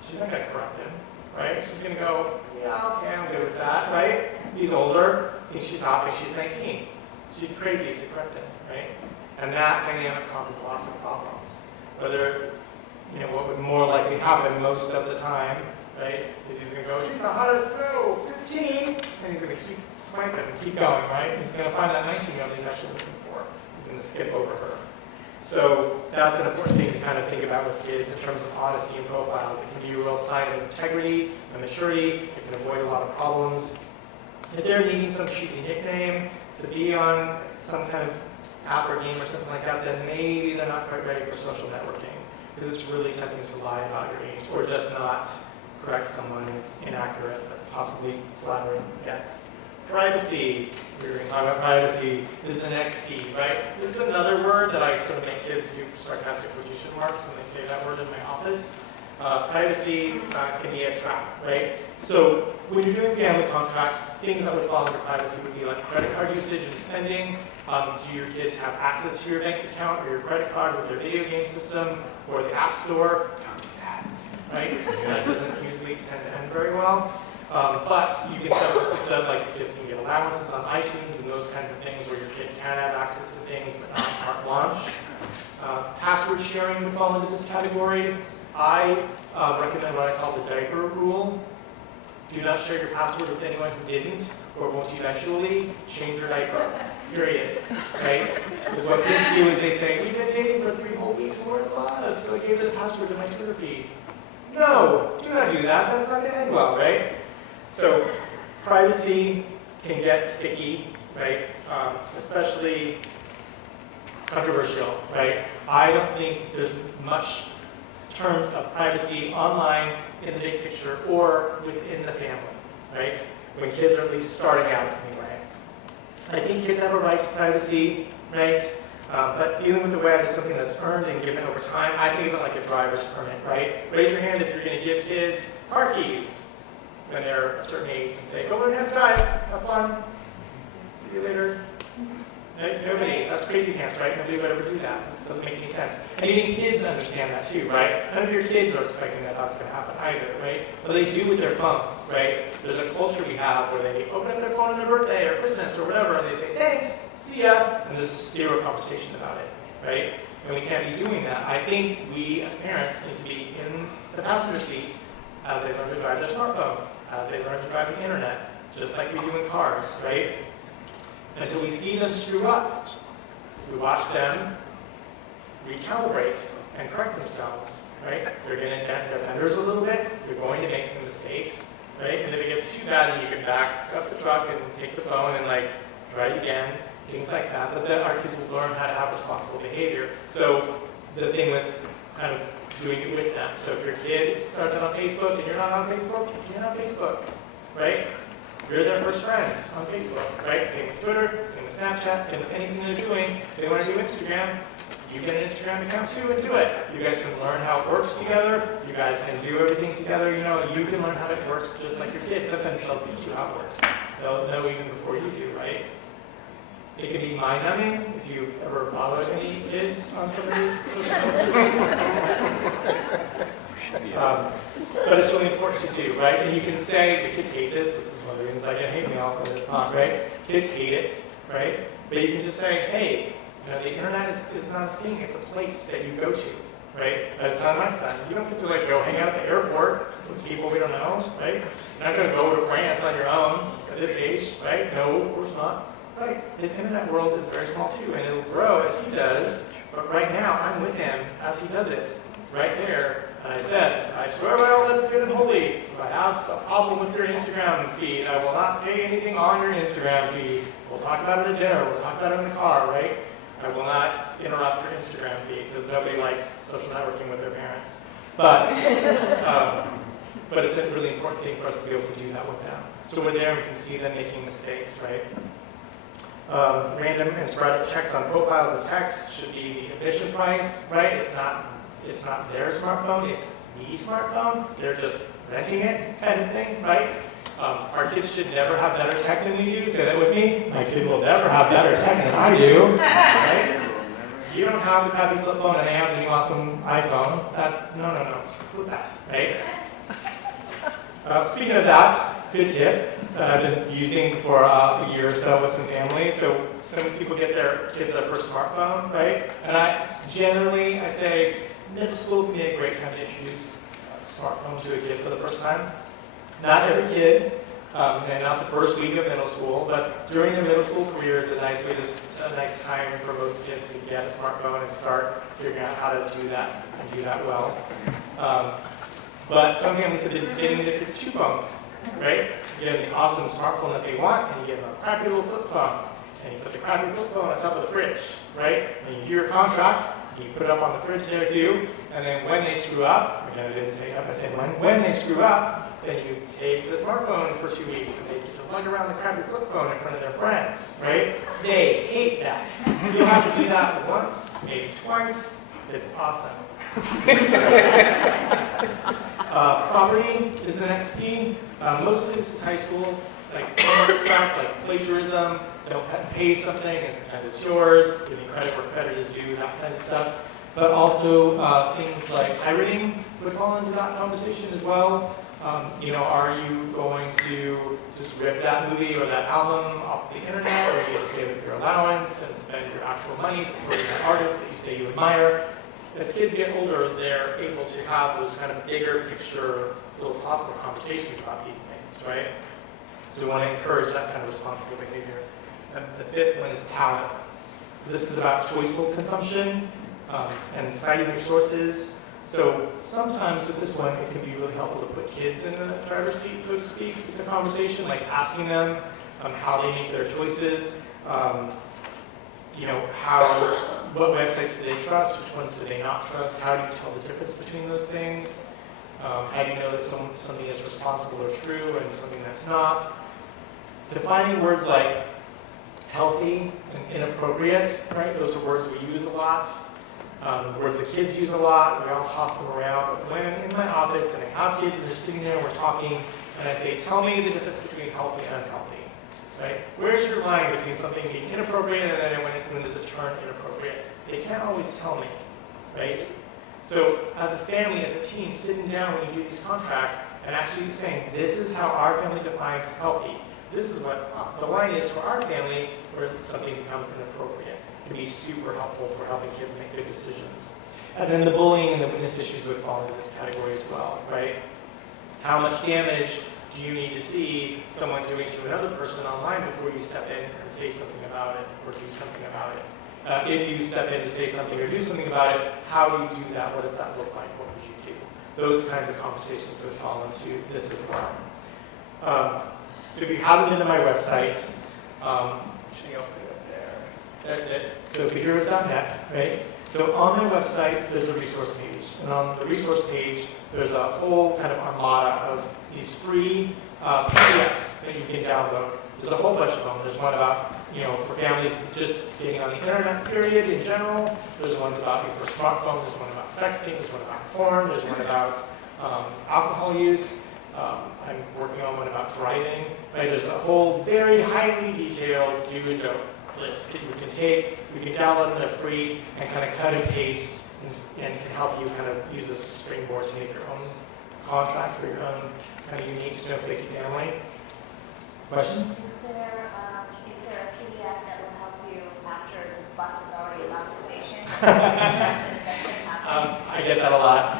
She's not going to correct him, right? She's going to go, yeah, okay, I'm good with that, right? He's older, thinks she's hot because she's 19. She'd be crazy to correct him, right? And that dynamic causes lots of problems. Whether, what would more likely happen most of the time, right, is he's going to go, she's the hottest, no, 15, and he's going to keep swiping and keep going, right? He's going to find that 19-year-old he's actually looking for. He's going to skip over her. So that's an important thing to kind of think about with kids in terms of honesty and profiles. It can be a real sign of integrity and maturity. It can avoid a lot of problems. If they're needing some cheesy nickname to be on some kind of app or game or something like that, then maybe they're not quite ready for social networking, because it's really tempting to lie about your age or just not correct someone who's inaccurate but possibly flattering guess. Privacy, we're going to talk about privacy, is the next P, right? This is another word that I sort of make kids do sarcastic quotation marks when they say that word in my office. Privacy can be a trap, right? So when you're doing family contracts, things that would fall under privacy would be like credit card usage and spending. Do your kids have access to your bank account or your credit card with their video game system or the app store? Don't do that, right? That doesn't usually tend to end very well. But you can set up a system like your kids can get allowances on iTunes and those kinds of things where your kid can have access to things but not carte blanche. Password sharing would fall into this category. I recommend what I call the diaper rule. Do not share your password with anyone who didn't or won't eventually change your diaper, period, right? Because what kids do is they say, we've been dating for 3 whole weeks and we're in love, so I gave her the password to my Twitter feed. No, do not do that. That's not going to end well, right? So privacy can get sticky, right? Especially controversial, right? I don't think there's much terms of privacy online in the big picture or within the family, right? When kids are at least starting out anyway. I think kids have a right to privacy, right? But dealing with the web is something that's earned and given over time. I think of it like a driver's permit, right? Raise your hand if you're going to give kids car keys when they're a certain age and say, go learn how to drive, have fun, see you later. Right? Nobody, that's crazy pants, right? Nobody would ever do that. Doesn't make any sense. And even kids understand that too, right? None of your kids are expecting that that's going to happen either, right? But they do with their phones, right? There's a culture we have where they open up their phone on their birthday or Christmas or whatever, and they say, thanks, see ya, and there's zero conversation about it, right? And we can't be doing that. I think we as parents need to be in the passenger seat as they learn to drive their smartphone, as they learn to drive the internet, just like we do in cars, right? Until we see them screw up, we watch them recalibrate and correct themselves, right? They're going to dent their fenders a little bit, they're going to make some mistakes, right? And if it gets too bad, then you can back up the truck and take the phone and try it again, things like that. But then our kids will learn how to have responsible behavior. So the thing with kind of doing it with them. So if your kid starts out on Facebook and you're not on Facebook, get on Facebook, right? You're their first friend on Facebook, right? Same with Twitter, same with Snapchat, same with anything they're doing. If they want to do Instagram, you get an Instagram account too and do it. You guys can learn how it works together. You guys can do everything together. You can learn how it works just like your kids. Sometimes they'll teach you how it works. They'll know even before you do, right? It can be mind-numbing if you've ever followed any kids on some of these social networks. But it's really important to do, right? And you can say, the kids hate this. This is one of the reasons I get hate mail for this talk, right? Kids hate it, right? But you can just say, hey, the internet is not a thing. It's a place that you go to, right? I was telling my son, you don't get to go hang out at the airport with people we don't know, right? You're not going to go to France on your own at this age, right? No, of course not. Right? His internet world is very small too, and it'll grow as he does. But right now, I'm with him as he does it, right there. And I said, I swear by all that's good and holy, if I have a problem with your Instagram feed, I will not say anything on your Instagram feed. We'll talk about it at dinner. We'll talk about it in the car, right? I will not interrupt your Instagram feed because nobody likes social networking with their parents. But it's a really important thing for us to be able to do that with them. So we're there and we can see them making mistakes, right? Random and sporadic checks on profiles and texts should be the admission price, right? It's not their smartphone, it's the smartphone. They're just renting it kind of thing, right? Our kids should never have better tech than we do. Say that with me. My kid will never have better tech than I do, right? You don't have the crappy flip phone and I have the new awesome iPhone. No. Flip that, right? Speaking of that, good tip. that I've been using for a year or so with some families. So some people get their kids their first smartphone, right? And I say middle school can be a great time to introduce a smartphone to a kid for the first time. Not every kid, and not the first week of middle school, but during their middle school career is a nice time for most kids to get a smartphone and start figuring out how to do that and do that well. But some families have been getting their kids 2 phones, right? You get an awesome smartphone that they want, and you get them a crappy little flip phone, and you put the crappy flip phone on top of the fridge, right? And you do your contract, and you put it up on the fridge there too, and then when they screw up, again I didn't say up, I said when they screw up, then you take the smartphone for 2 weeks, and they get to lug around the crappy flip phone in front of their friends, right? They hate that. You'll have to do that once, maybe twice. It's awesome. Property is the next key. Mostly this is high school, like homework stuff, like plagiarism, don't cut and paste something and pretend it's yours, giving credit where credit is due, that kind of stuff. But also things like pirating would fall into that conversation as well. Are you going to just rip that movie or that album off the internet, or do you save up your allowance and spend your actual money supporting that artist that you say you admire? As kids get older, they're able to have those kind of bigger picture philosophical conversations about these things, right? So we want to encourage that kind of responsible behavior. And the 5th one is palate. So this is about choiceful consumption and citing your sources. So sometimes with this one, it can be really helpful to put kids in the driver's seat, so to speak, with the conversation, like asking them how they make their choices, what websites do they trust, which ones do they not trust, how do you tell the difference between those things, how do you know that something is responsible or true and something that's not. Defining words like healthy and inappropriate, right? Those are words we use a lot. Words that kids use a lot, we all toss them around, but when I'm in my office and I have kids and they're sitting there and we're talking, and I say, tell me the difference between healthy and unhealthy, right? Where's your line between something being inappropriate and then when does it turn inappropriate? They can't always tell me, right? So as a family, as a team, sitting down when you do these contracts and actually saying, this is how our family defines healthy. This is what the line is for our family where something becomes inappropriate. Can be super helpful for helping kids make good decisions. And then the bullying and the witness issues would fall into this category as well, right? How much damage do you need to see someone doing to another person online before you step in and say something about it or do something about it? If you step in to say something or do something about it, how do you do that? What does that look like? What would you do? Those kinds of conversations would fall into this as well. So if you haven't been to my website, should I put it up there? That's it. So beheroes.net, right? So on my website, there's a resource page. And on the resource page, there's a whole kind of armada of these free PDFs that you can download. There's a whole bunch of them. There's one about, for families just getting on the internet, period, in general. There's ones about your first smartphone. There's one about sexting. There's one about porn. There's one about alcohol use. I'm working on one about driving. Right? There's a whole very highly detailed do and don't list that you can take. You can download them, they're free, and kind of cut and paste, and can help you kind of use this as a springboard to make your own contract for your own kind of unique snowflake family. Question? Is there a PDF that will help you after the bus is already left the station? I get that a lot.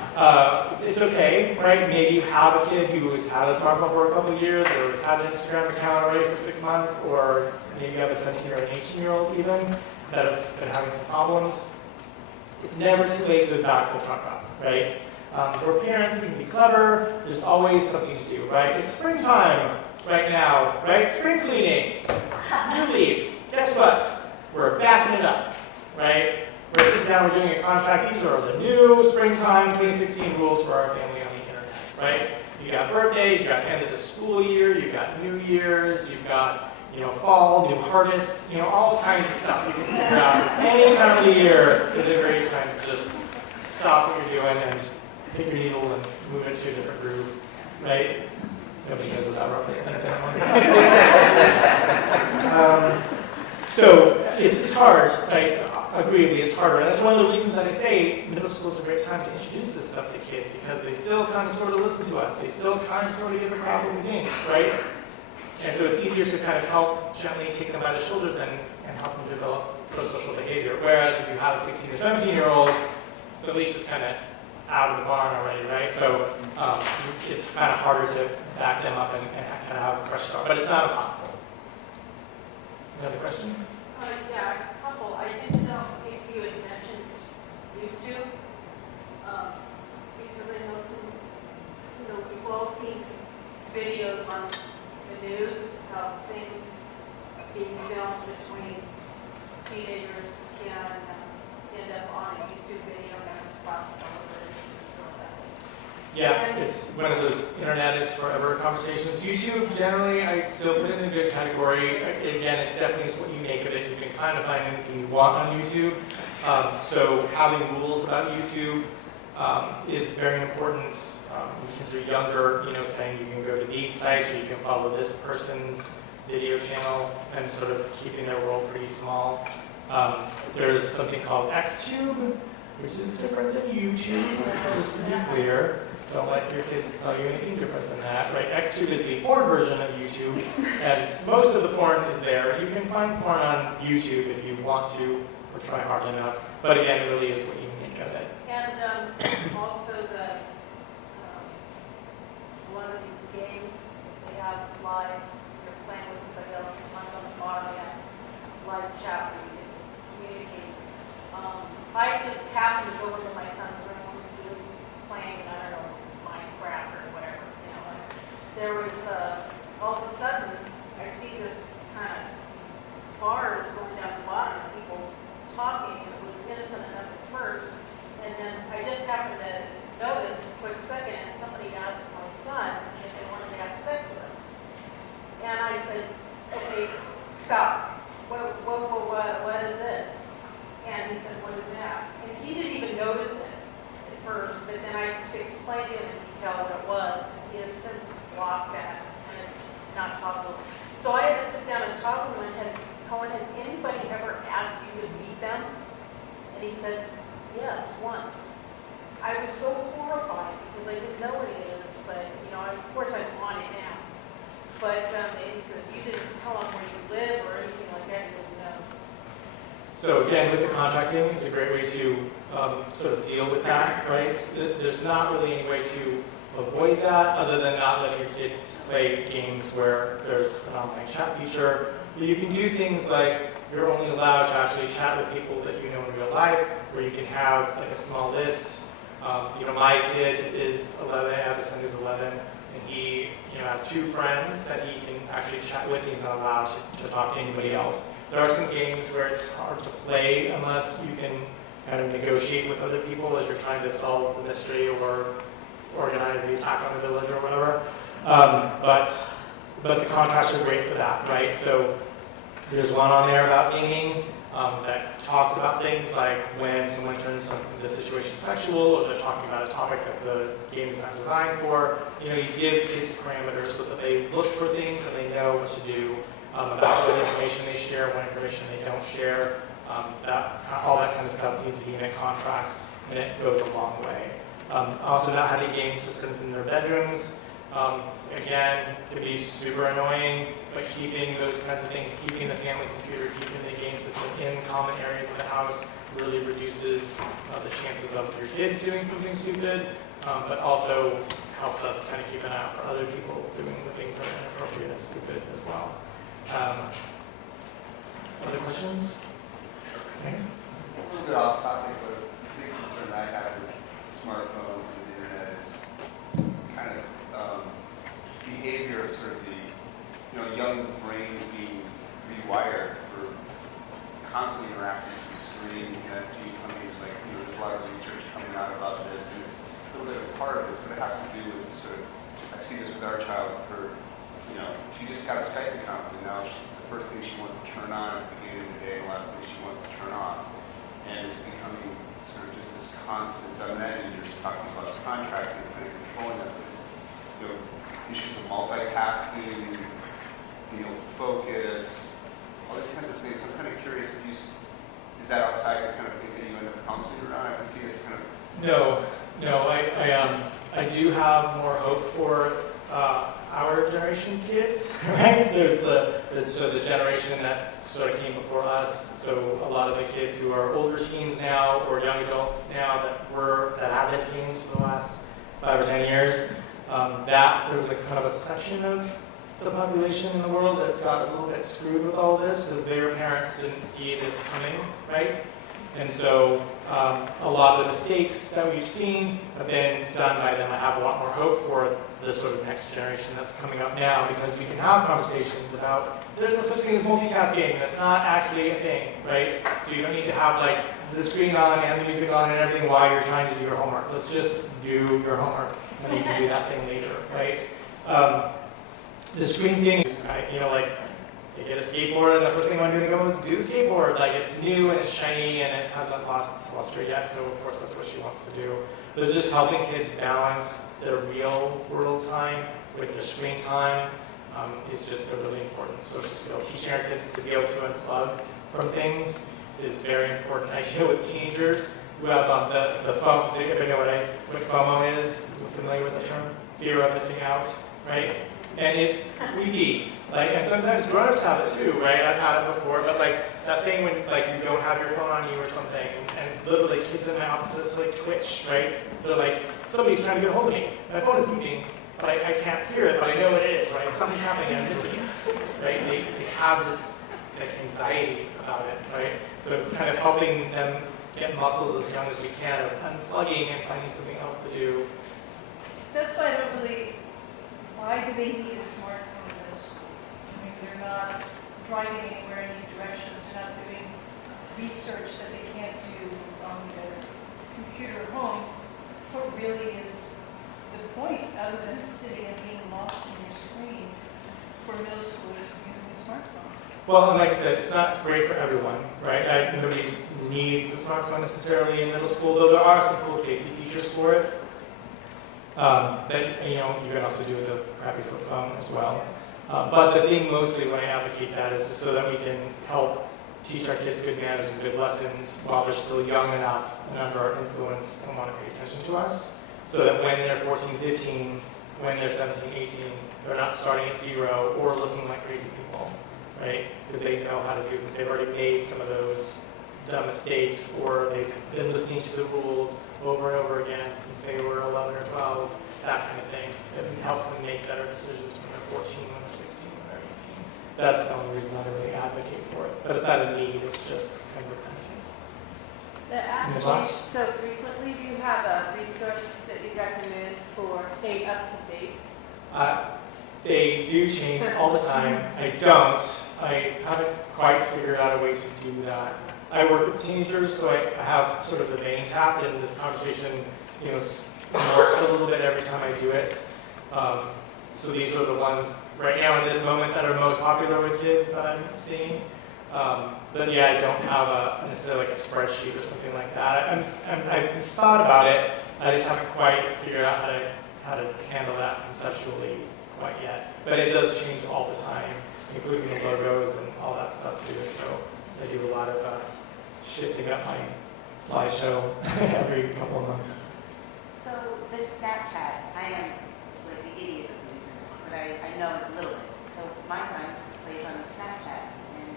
It's okay, right? Maybe you have a kid who has had a smartphone for a couple of years, or has had an Instagram account already for 6 months, or maybe you have a 17 or an 18-year-old even that have been having some problems. It's never too late to back the truck up, right? For parents, we can be clever. There's always something to do, right? It's springtime right now, right? Spring cleaning, new leaf. Guess what? We're backing it up, right? We're sitting down, we're doing a contract. These are the new springtime 2016 rules for our family on the internet, right? You got birthdays, you got end of the school year, you got New Year's, you've got fall, new harvest, all kinds of stuff you can figure out. Any time of the year is a great time to just stop what you're doing and pick your needle and move it to a different groove, right? Nobody knows what that reference is. So it's hard. Agreeably, it's harder. That's one of the reasons that I say middle school is a great time to introduce this stuff to kids, because they still kind of sort of listen to us. They still kind of sort of give a crap what we think, right? And so it's easier to kind of help gently take them by the shoulders and help them develop pro-social behavior. Whereas if you have a 16 or 17-year-old, the leash is kind of out of the barn already, right? So it's kind of harder to back them up and kind of have a fresh start, but it's not impossible. Another question? Yeah, a couple. I didn't know if you had mentioned YouTube, because I know we've all seen videos on the news of things being filmed between teenagers can end up on a YouTube video and it's possible. Yeah, it's one of those internet is forever conversations. YouTube, generally, I still put in a good category. Again, it definitely is what you make of it. You can kind of find anything you want on YouTube. So having rules about YouTube is very important. When kids are younger, saying you can go to these sites or you can follow this person's video channel and sort of keeping their world pretty small. There's something called XTube, which is different than YouTube, just to be clear. Don't let your kids tell you anything different than that, right? XTube is the porn version of YouTube, and most of the porn is there. You can find porn on YouTube if you want to, or try hard enough. But again, it really is what you make of it. And also one of these games, they have live, you're playing with somebody else, on the bottom, they have live chat where you can communicate. I just happened to go into my son's room when he was playing, I don't know, Minecraft or whatever, and there was, all of a sudden, I see this kind of bars going down the bottom of people talking, and it was innocent enough at first, and then I just happened to notice a quick second, and somebody asked my son if they wanted to have sex with him. And I said, okay, stop. What is this? And he said, what is that? And he didn't even notice it at first, but then I explained to him in detail what it was, and he has since blocked that, and it's not possible. So I had to sit down and talk to him, and Cohen, has anybody ever asked you to meet them? And he said, yes, once. I was so horrified because I didn't know what it is, but, of course I want it now. But and he says, you didn't tell them where you live or anything like that, you didn't know. So again, with the contracting, it's a great way to sort of deal with that, right? There's not really any way to avoid that other than not letting your kids play games where there's an online chat feature. You can do things like you're only allowed to actually chat with people that you know in real life, where you can have like a small list. My kid is 11, I have a son who's 11, and he has 2 friends that he can actually chat with. He's not allowed to talk to anybody else. There are some games where it's hard to play unless you can kind of negotiate with other people as you're trying to solve the mystery or organize the attack on the village or whatever. But the contracts are great for that, right? So there's one on there about gaming that talks about things like when someone turns the situation sexual or they're talking about a topic that the game is not designed for. He gives kids parameters so that they look for things and they know what to do about what information they share, what information they don't share. All that kind of stuff needs to be in the contracts, and it goes a long way. Also, not having game systems in their bedrooms, again, can be super annoying, but keeping those kinds of things, keeping the family computer, keeping the game system in common areas of the house really reduces the chances of your kids doing something stupid, but also helps us kind of keep an eye out for other people doing the things that are inappropriate and stupid as well. Other questions? Okay. A little bit off topic, but a big concern I have with smartphones and the internet is kind of behavior of sort of the young brain being rewired for constantly interacting with the screen and becoming like there's a lot of research coming out about this, and it's a little bit of a part of this, but it has to do with sort of I see this with our child. She just got a Skype account, and now the first thing she wants to turn on at the beginning of the day, and the last thing she wants to turn off. And it's becoming sort of just this constant, so I imagine you're just talking about contracting and kind of controlling that, but it's, issues of multitasking, focus, all these kinds of things. I'm kind of curious, is that outside the kind of things that you end up counseling around? I can see this kind of... No, I do have more hope for our generation's kids, right? There's so the generation that sort of came before us. So a lot of the kids who are older teens now or young adults now that have been teens for the last 5 or 10 years. There was a kind of a section of the population in the world that got a little bit screwed with all this because their parents didn't see this coming, right? And so a lot of the mistakes that we've seen have been done by them. I have a lot more hope for the sort of next generation that's coming up now because we can have conversations about there's no such thing as multitasking. That's not actually a thing, right? So you don't need to have like the screen on and the music on and everything while you're trying to do your homework. Let's just do your homework and then you can do that thing later, right? The screen thing is, like, you get a skateboard and the first thing you want to do is do the skateboard. Like, it's new and it's shiny and it hasn't lost its luster yet, so of course that's what she wants to do. But it's just helping kids balance their real world time with their screen time is just a really important social skill. Teaching our kids to be able to unplug from things is very important. I deal with teenagers who have the FOMO. Does anybody know what FOMO is? Are you familiar with the term? Fear of missing out, right? And it's creepy. Like, and sometimes grown-ups have it too, right? I've had it before, but like that thing when like you don't have your phone on you or something, and literally kids in my offices like twitch, right? They're like, somebody's trying to get a hold of me. My phone is beeping, but I can't hear it, but I know what it is, right? Something's happening and I'm missing it, right? They have this like anxiety about it, right? So kind of helping them get muscles as young as we can of unplugging and finding something else to do. That's why I don't really, why do they need a smartphone in middle school? I mean, they're not driving anywhere in any directions, they're not doing research that they can't do on their computer at home. What really is the point, other than sitting and being lost in your screen, for middle schoolers using a smartphone? Well, and like I said, it's not great for everyone, right? Nobody needs a smartphone necessarily in middle school, though there are some cool safety features for it. That you can also do with a crappy flip phone as well. But the thing mostly when I advocate that is so that we can help teach our kids good manners and good lessons while they're still young enough and under our influence and want to pay attention to us, so that when they're 14, 15, when they're 17, 18, they're not starting at zero or looking like crazy people, right? Because they know how to do this. They've already made some of those dumb mistakes, or they've been listening to the rules over and over again since they were 11 or 12, that kind of thing. It helps them make better decisions when they're 14, when they're 16, when they're 18. That's the only reason I really advocate for it. But it's not a need, it's just kind of a benefit. The apps change so frequently. Do you have a resource that you recommend for staying up to date? They do change all the time. I don't. I haven't quite figured out a way to do that. I work with teenagers, so I have sort of the vein tapped, and this conversation, morphs a little bit every time I do it. So these are the ones right now in this moment that are most popular with kids that I'm seeing. But yeah, I don't have necessarily like a spreadsheet or something like that. I've thought about it. I just haven't quite figured out how to handle that conceptually quite yet. But it does change all the time, including the logos and all that stuff too. So I do a lot of shifting up my slideshow every couple of months. So this Snapchat, I am like the idiot of it, but I know it a little bit. So my son plays on Snapchat, and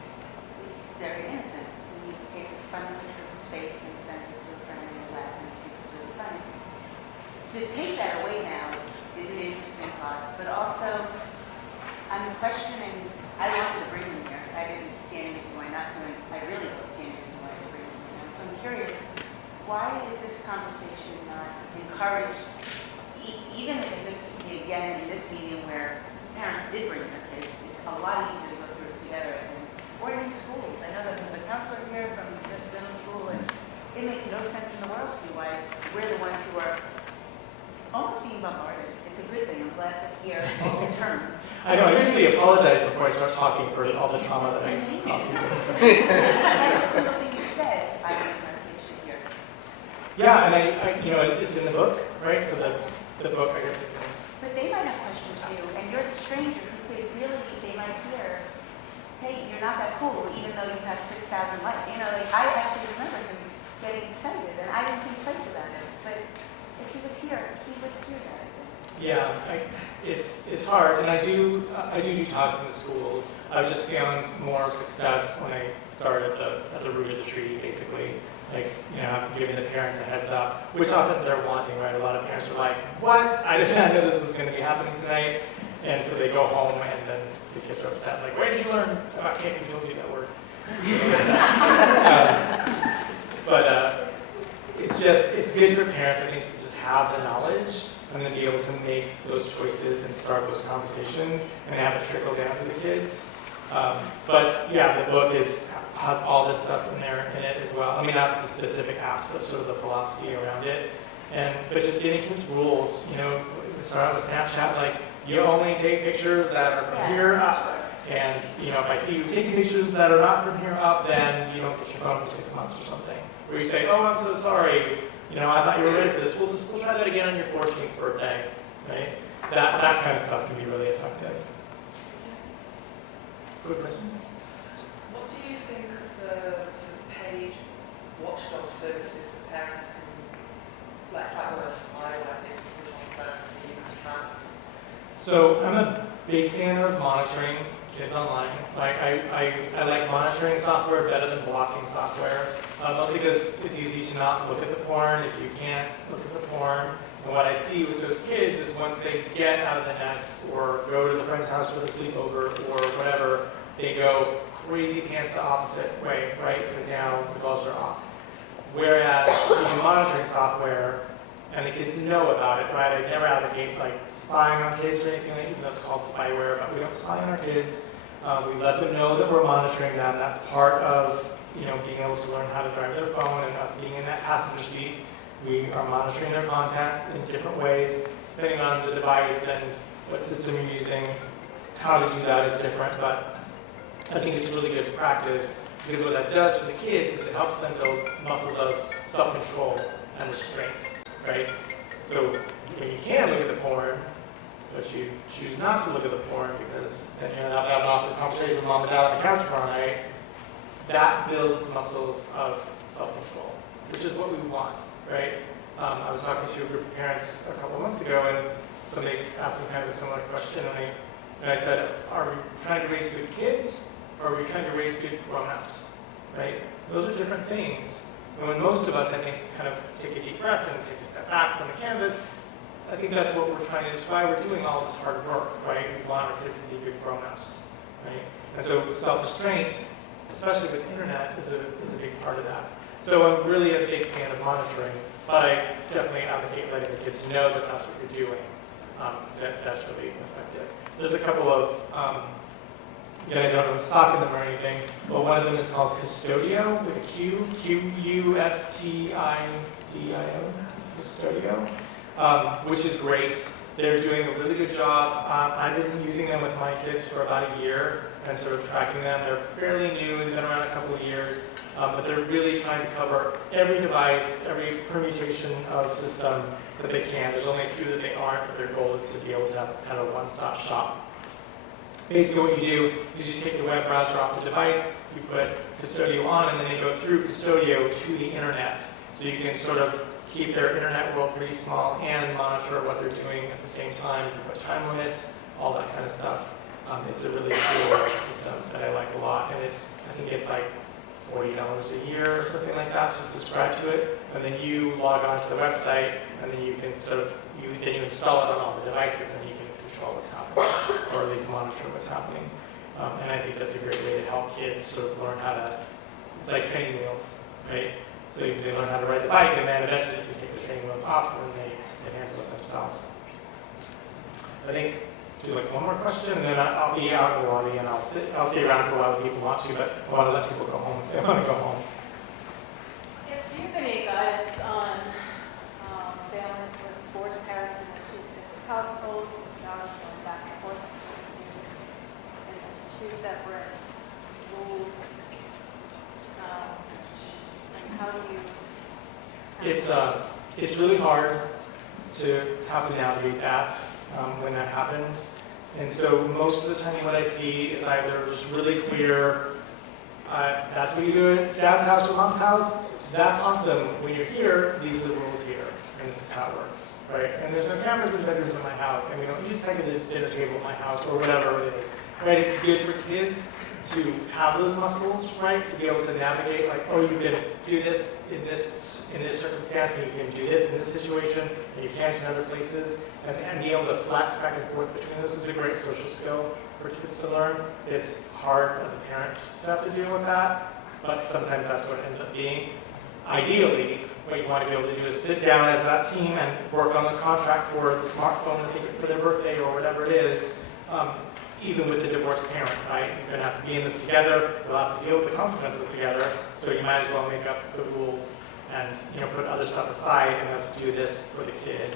it's very innocent. He takes a fun picture of his face and sends it to a friend and laugh, and it's really funny. To take that away now is an interesting thought, but also I'm questioning, I wanted to bring him here. I didn't see any reason why not, so I really don't see any reason why to bring him here. So I'm curious, why is this conversation not encouraged, even again in this medium where parents did bring their kids? It's a lot easier to go through it together than boarding schools. I know that there's a counselor here from the middle school, and it makes no sense in the world to me why we're the ones who are almost being bombarded. It's a good thing. I'm glad to hear all the terms. I know, I usually apologize before I start talking for all the trauma that I cause people. Every single thing you said, I think my kids should hear. Yeah, and it's in the book, right? So the book, I guess you can. But they might have questions too, and you're the stranger who could really, they might hear, hey, you're not that cool, even though you have 6,000 likes. I actually remember him getting excited, and I didn't think twice about it. But if he was here, he would hear that, I think. Yeah, it's hard, and I do talks in the schools. I've just found more success when I start at the root of the tree, basically. Like, giving the parents a heads up, which often they're wanting, right? A lot of parents are like, what? I did not know this was going to be happening tonight. And so they go home, and then the kids are upset, like, where did you learn about kink? Who told you that word? But it's good for parents, I think, to just have the knowledge and then be able to make those choices and start those conversations and have it trickle down to the kids. But yeah, the book has all this stuff in it as well. I mean, not the specific apps, but sort of the philosophy around it. But just giving kids rules, start out with Snapchat, like, you only take pictures that are from here up. And, if I see you taking pictures that are not from here up, then you don't get your phone for 6 months or something. Where you say, oh, I'm so sorry, I thought you were ready for this. We'll try that again on your 14th birthday, right? That kind of stuff can be really effective. Good question. What do you think of the sort of paid watchdog services for parents can, let's have a smile like this, which on fantasy, So I'm a big fan of monitoring kids online. Like I like monitoring software better than blocking software, mostly because it's easy to not look at the porn if you can't look at the porn. And what I see with those kids is once they get out of the nest or go to the friend's house for the sleepover or whatever, they go crazy pants the opposite way, right? Because now the gloves are off. Whereas using monitoring software, and the kids know about it, right? I never advocate like spying on kids or anything like that, even though it's called spyware, but we don't spy on our kids. We let them know that we're monitoring them. That's part of being able to learn how to drive their phone and us being in that passenger seat. We are monitoring their content in different ways, depending on the device and what system you're using. How to do that is different, but I think it's really good practice because what that does for the kids is it helps them build muscles of self-control and restraint. Right? So when you can look at the porn, but you choose not to look at the porn because then you're not having a conversation with mom and dad on the couch tomorrow night, that builds muscles of self-control, which is what we want, right? I was talking to a group of parents a couple of months ago, and somebody asked me kind of a similar question, and I said, are we trying to raise good kids, or are we trying to raise good grown-ups, right? Those are different things. And when most of us, I think, kind of take a deep breath and take a step back from the canvas, I think that's what we're trying to, that's why we're doing all this hard work, right? We want our kids to be good grown-ups, right? And so self-restraint, especially with internet, is a big part of that. So I'm really a big fan of monitoring, but I definitely advocate letting the kids know that that's what you're doing, because that's really effective. There's a couple of, again, I don't know what's stalking them or anything, but one of them is called Custodio with a Q, Q-U-S-T-I-D-I-O, Custodio, which is great. They're doing a really good job. I've been using them with my kids for about a year and sort of tracking them. They're fairly new, they've been around a couple of years, but they're really trying to cover every device, every permutation of system that they can. There's only a few that they aren't, but their goal is to be able to have kind of a one-stop shop. Basically what you do is you take the web browser off the device, you put Custodio on, and then they go through Custodio to the internet. So you can sort of keep their internet world pretty small and monitor what they're doing at the same time. You can put time limits, all that kind of stuff. It's a really cool system that I like a lot, and I think it's like $40 a year or something like that to subscribe to it. And then you log on to the website, and then you can then you install it on all the devices, and you can control what's happening, or at least monitor what's happening. And I think that's a great way to help kids sort of learn how to, it's like training wheels, right? So they learn how to ride the bike, and then eventually you can take the training wheels off, and then they can handle it themselves. I think, do like one more question, and then I'll be out in the lobby, and I'll stay around for a while if people want to, but I want to let people go home if they want to go home. Yes, do you have any guidance on families with divorced parents in two different households, going back and forth and there's two separate rules? And how do you? It's really hard to have to navigate that when that happens. And so most of the time what I see is either just really clear, that's what you do at dad's house or mom's house, that's awesome. When you're here, these are the rules here, and this is how it works, right? And there's no cameras in the bedrooms in my house, and we don't use tech at the dinner table at my house, or whatever it is, right? It's good for kids to have those muscles, right? To be able to navigate, like, oh, you can do this in this circumstance, and you can do this in this situation, and you can't in other places, and being able to flex back and forth between this is a great social skill for kids to learn. It's hard as a parent to have to deal with that, but sometimes that's what it ends up being. Ideally, what you want to be able to do is sit down as that team and work on the contract for the smartphone and take it for their birthday or whatever it is, even with the divorced parent, right? You're going to have to be in this together. You'll have to deal with the consequences together. So you might as well make up the rules and put other stuff aside and let's do this for the kid.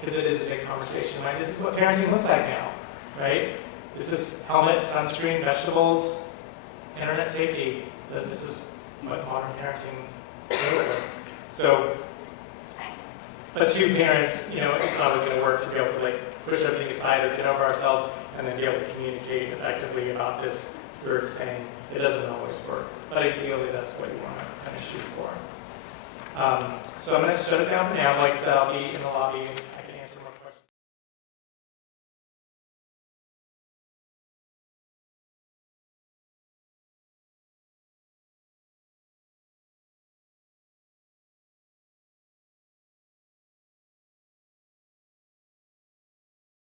Because it is a big conversation, right? This is what parenting looks like now, right? This is helmets, sunscreen, vegetables, internet safety. This is what modern parenting deals with. So, but two parents, it's always going to work to be able to like push everything aside or get over ourselves and then be able to communicate effectively about this third thing. It doesn't always work, but ideally that's what you want to kind of shoot for. So I'm going to shut it down for now. Like I said, I'll be in the lobby